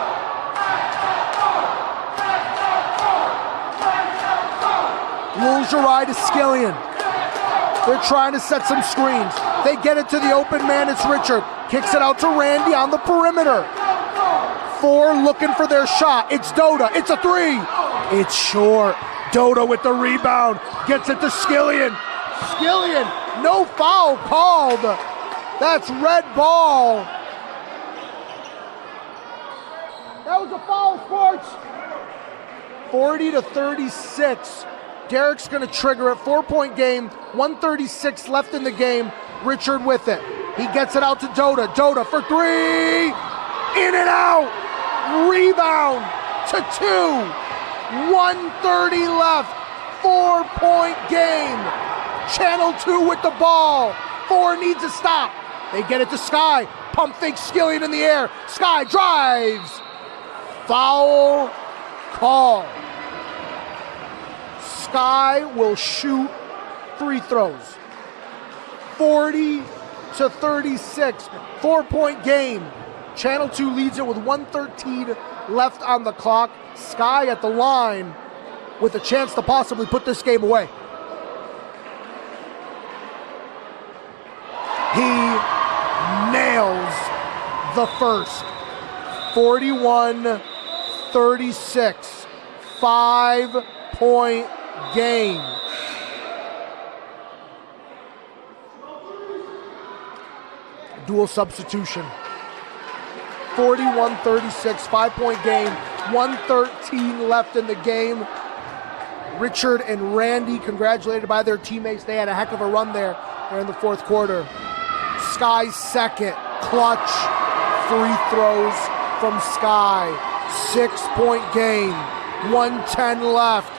Lose your ride to Skillion. They're trying to set some screens. They get it to the open man. It's Richard. Kicks it out to Randy on the perimeter. 4 looking for their shot. It's Doda. It's a 3. It's short. Doda with the rebound. Gets it to Skillion. Skillion, no foul called. That's red ball. That was a foul, sports. 40-36. Derek's going to trigger it. 4-point game. 1:36 left in the game. Richard with it. He gets it out to Doda. Doda for 3. In and out. Rebound to 2. 1:30 left. 4-point game. Channel 2 with the ball. 4 needs a stop. They get it to Sky. Pump fake Skillion in the air. Sky drives. Foul call. Sky will shoot free throws. 40-36, 4-point game. Channel 2 leads it with 1:13 left on the clock. Sky at the line with a chance to possibly put this game away. He nails the first. 41-36, 5-point game. Dual substitution. 41-36, 5-point game, 1:13 left in the game. Richard and Randy congratulated by their teammates. They had a heck of a run there in the fourth quarter. Sky's second clutch free throws from Sky. 6-point game, 1:10 left.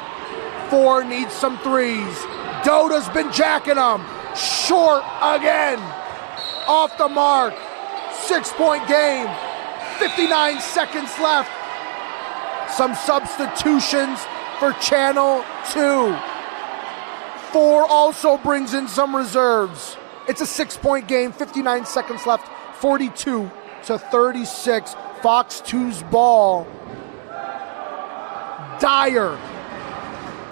4 needs some threes. Dota's been jacking them. Short again. Off the mark. 6-point game. 59 seconds left. Some substitutions for Channel 2. 4 also brings in some reserves. It's a 6-point game, 59 seconds left, 42-36. Fox 2's ball. Dire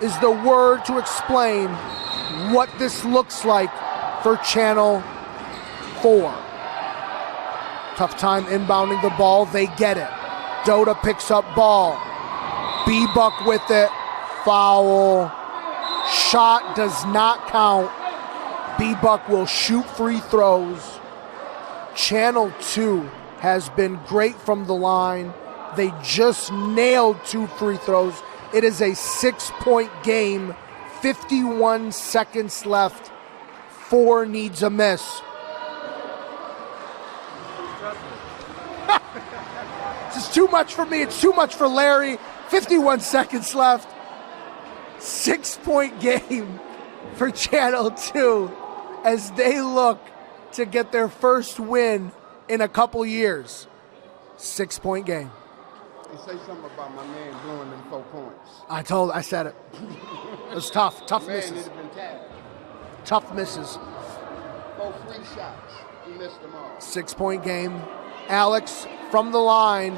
is the word to explain what this looks like for Channel 4. Tough time inbounding the ball. They get it. Dota picks up ball. B-Buck with it. Foul. Shot does not count. B-Buck will shoot free throws. Channel 2 has been great from the line. They just nailed 2 free throws. It is a 6-point game. 51 seconds left. 4 needs a miss. This is too much for me. It's too much for Larry. 51 seconds left. 6-point game for Channel 2 as they look to get their first win in a couple years. 6-point game. They say something about my man blowing them 4 points. I said it. It was tough. Tough Man, misses. it'd have been tagged. Tough misses. 4 free shots. He missed them all. 6-point game. Alex from the line.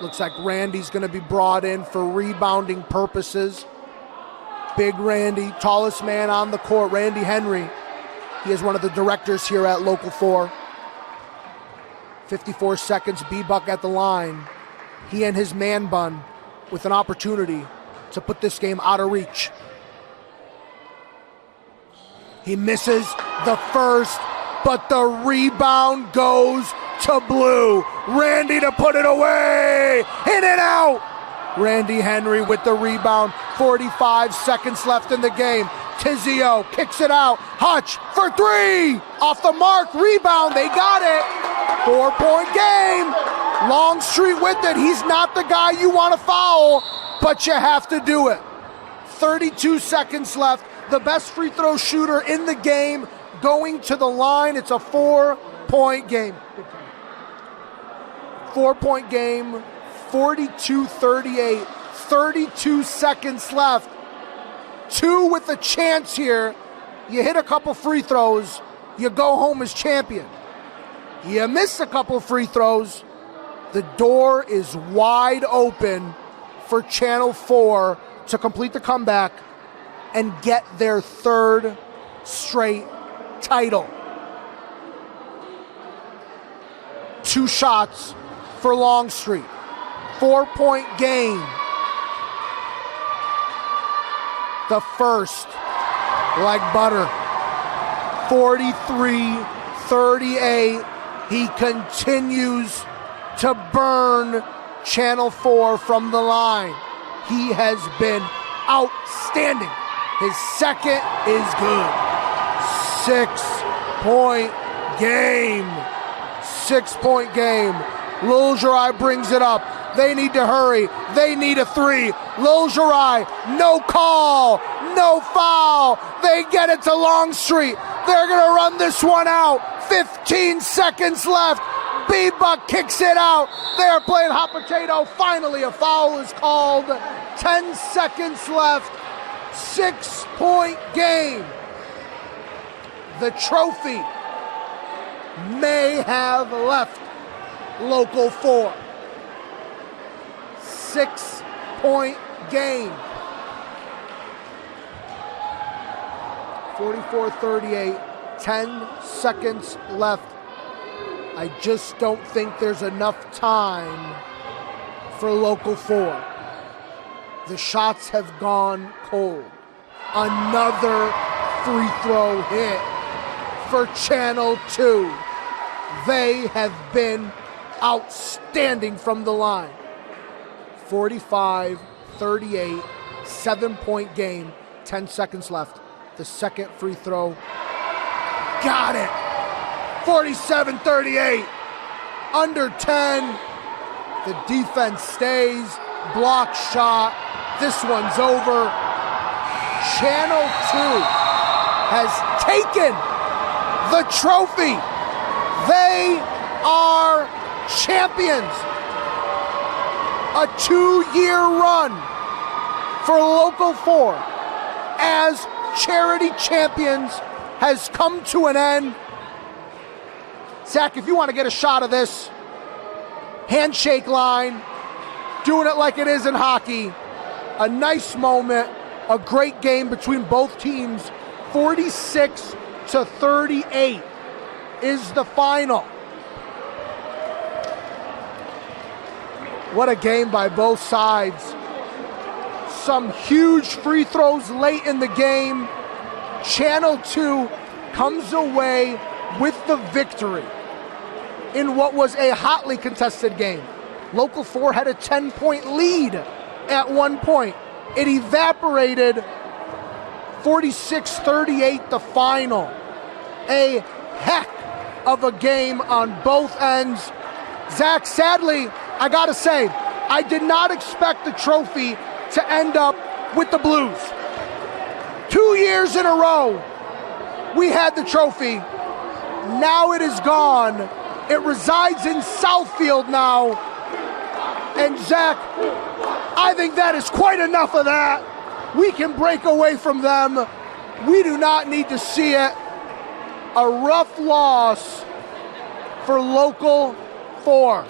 Looks like Randy's going to be brought in for rebounding purposes. Big Randy, tallest man on the court, Randy Henry. He is one of the directors here at Local 4. 54 seconds, B-Buck at the line. He and his man bun with an opportunity to put this game out of reach. He misses the first, but the rebound goes to Blue. Randy to put it away. In and out. Randy Henry with the rebound. 45 seconds left in the game. Tizio kicks it out. Hutch for 3. Off the mark. Rebound. They got it. 4-point game. Longstreet with it. He's not the guy you want to foul, but you have to do it. 32 seconds left. The best free throw shooter in the game going to the line. It's a 4-point game. 4-point game, 42-38, 32 seconds left. 2 with a chance here. You hit a couple free throws, you go home as champion. You miss a couple free throws, the door is wide open for Channel 4 to complete the comeback and get their 3rd straight title. 2 shots for Longstreet. 4-point game. The first, like butter. 43-38. He continues to burn Channel 4 from the line. He has been outstanding. His second is good. 6-point game. 6-point game. Lil Jirai brings it up. They need to hurry. They need a 3. Lil Jirai, no call, no foul. They get it to Longstreet. They're going to run this one out. 15 seconds left. Speedbuck kicks it out. They're playing hot potato. Finally, a foul is called. 10 seconds left. 6-point game. The trophy may have left Local 4. 6-point game. 44-38, 10 seconds left. I just don't think there's enough time for Local 4. The shots have gone cold. Another free throw hit for Channel 2. They have been outstanding from the line. 45-38, 7-point game, 10 seconds left. The second free throw, got it. 47-38, under 10. The defense stays, block shot. This one's over. Channel 2 has taken the trophy. They are champions. A 2-year run for Local 4 as charity champions has come to an end. Zach, if you want to get a shot of this, handshake line, doing it like it is in hockey. A nice moment, a great game between both teams. 46-38 is the final. What a game by both sides. Some huge free throws late in the game. Channel 2 comes away with the victory in what was a hotly contested game. Local 4 had a 10-point lead at one point. It evaporated. 46-38 the final. A heck of a game on both ends. Zach, sadly, I gotta say, I did not expect the trophy to end up with the Blues. 2 years in a row, we had the trophy. Now it is gone. It resides in Southfield now. And Zach, I think that is quite enough of that. We can break away from them. We do not need to see it. A rough loss for Local 4.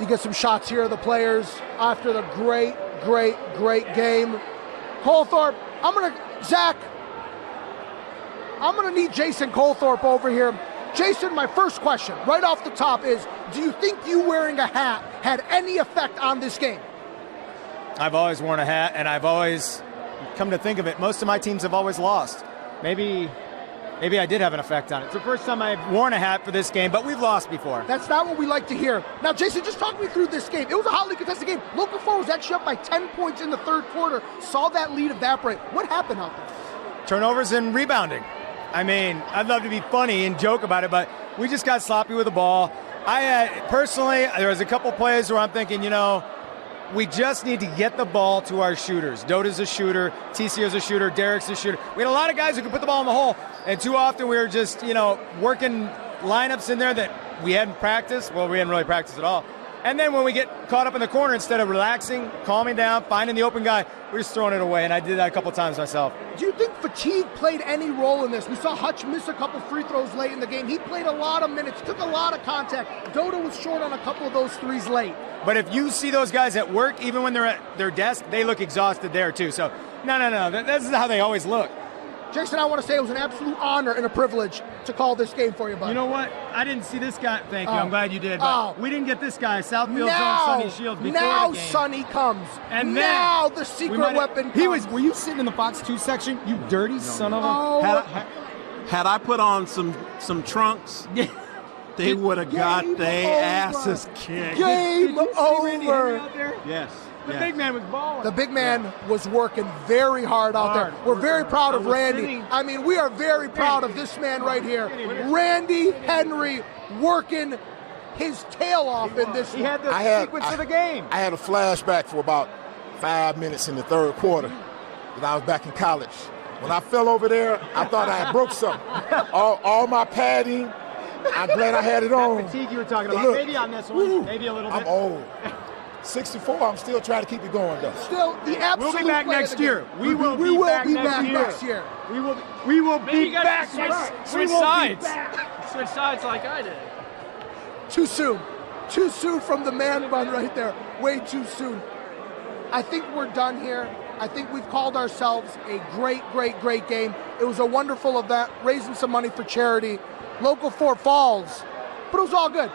You get some shots here of the players after the great game. Colthorpe, Zach, I'm gonna need Jason Colthorpe over here. Jason, my first question, right off the top is, do you think you wearing a hat had any effect on this game? I've always worn a hat, and I've always, come to think of it, most of my teams have always lost. Maybe I did have an effect on it. It's the first time I've worn a hat for this game, but we've lost before. That's not what we like to hear. Now, Jason, just talk me through this game. It was a hotly contested game. Local 4 was actually up by 10 points in the third quarter. Saw that lead evaporate. What happened out there? Turnovers and rebounding. I mean, I'd love to be funny and joke about it, but we just got sloppy with the ball. Personally, there was a couple plays where I'm thinking, we just need to get the ball to our shooters. Dota's a shooter, TCO's a shooter, Derek's a shooter. We had a lot of guys who could put the ball in the hole, and too often we were just, working lineups in there that we hadn't practiced. Well, we hadn't really practiced at all. And then when we get caught up in the corner, instead of relaxing, calming down, finding the open guy, we're just throwing it away, and I did that a couple times myself. Do you think fatigue played any role in this? We saw Hutch miss a couple free throws late in the game. He played a lot of minutes, took a lot of contact. Dota was short on a couple of those threes late. But if you see those guys at work, even when they're at their desk, they look exhausted there too. So, no. This is how they always look. Jason, I want to say it was an absolute honor and a privilege to call this game for you, bud. You know what? I didn't see this guy. Thank you. I'm glad you did. But we didn't get this guy. Southfield's on Sonny Shields before now the game. Sonny comes. And now the secret weapon comes. Were you sitting in the Fox 2 section? You dirty son of a... Oh. Had I put on some trunks, they would have got their asses kicked. Game over. Yes. The big man was balling. The big man was working very hard out there. We're very proud of Randy. I mean, we are very proud of this man right here. Randy Henry working his tail off in this. He had the sequence of the game. I had a flashback for about 5 minutes in the third quarter. I was back in college. When I fell over there, I thought I had broke something. All my padding, I'm glad I had it on. Fatigue you were talking about, Look, maybe on this one, maybe a little bit. I'm old. 64, I'm still trying to keep it going, though. Still, the absolute We'll be back play of next the year. game. We will be back next year. We will be back. Switch sides. Switch sides like I did. Too soon. Too soon from the man bun right there. Way too soon. I think we're done here. I think we've called ourselves a great, great, great game. It was a wonderful event, raising some money for charity. Local Fort Falls. But it was all good.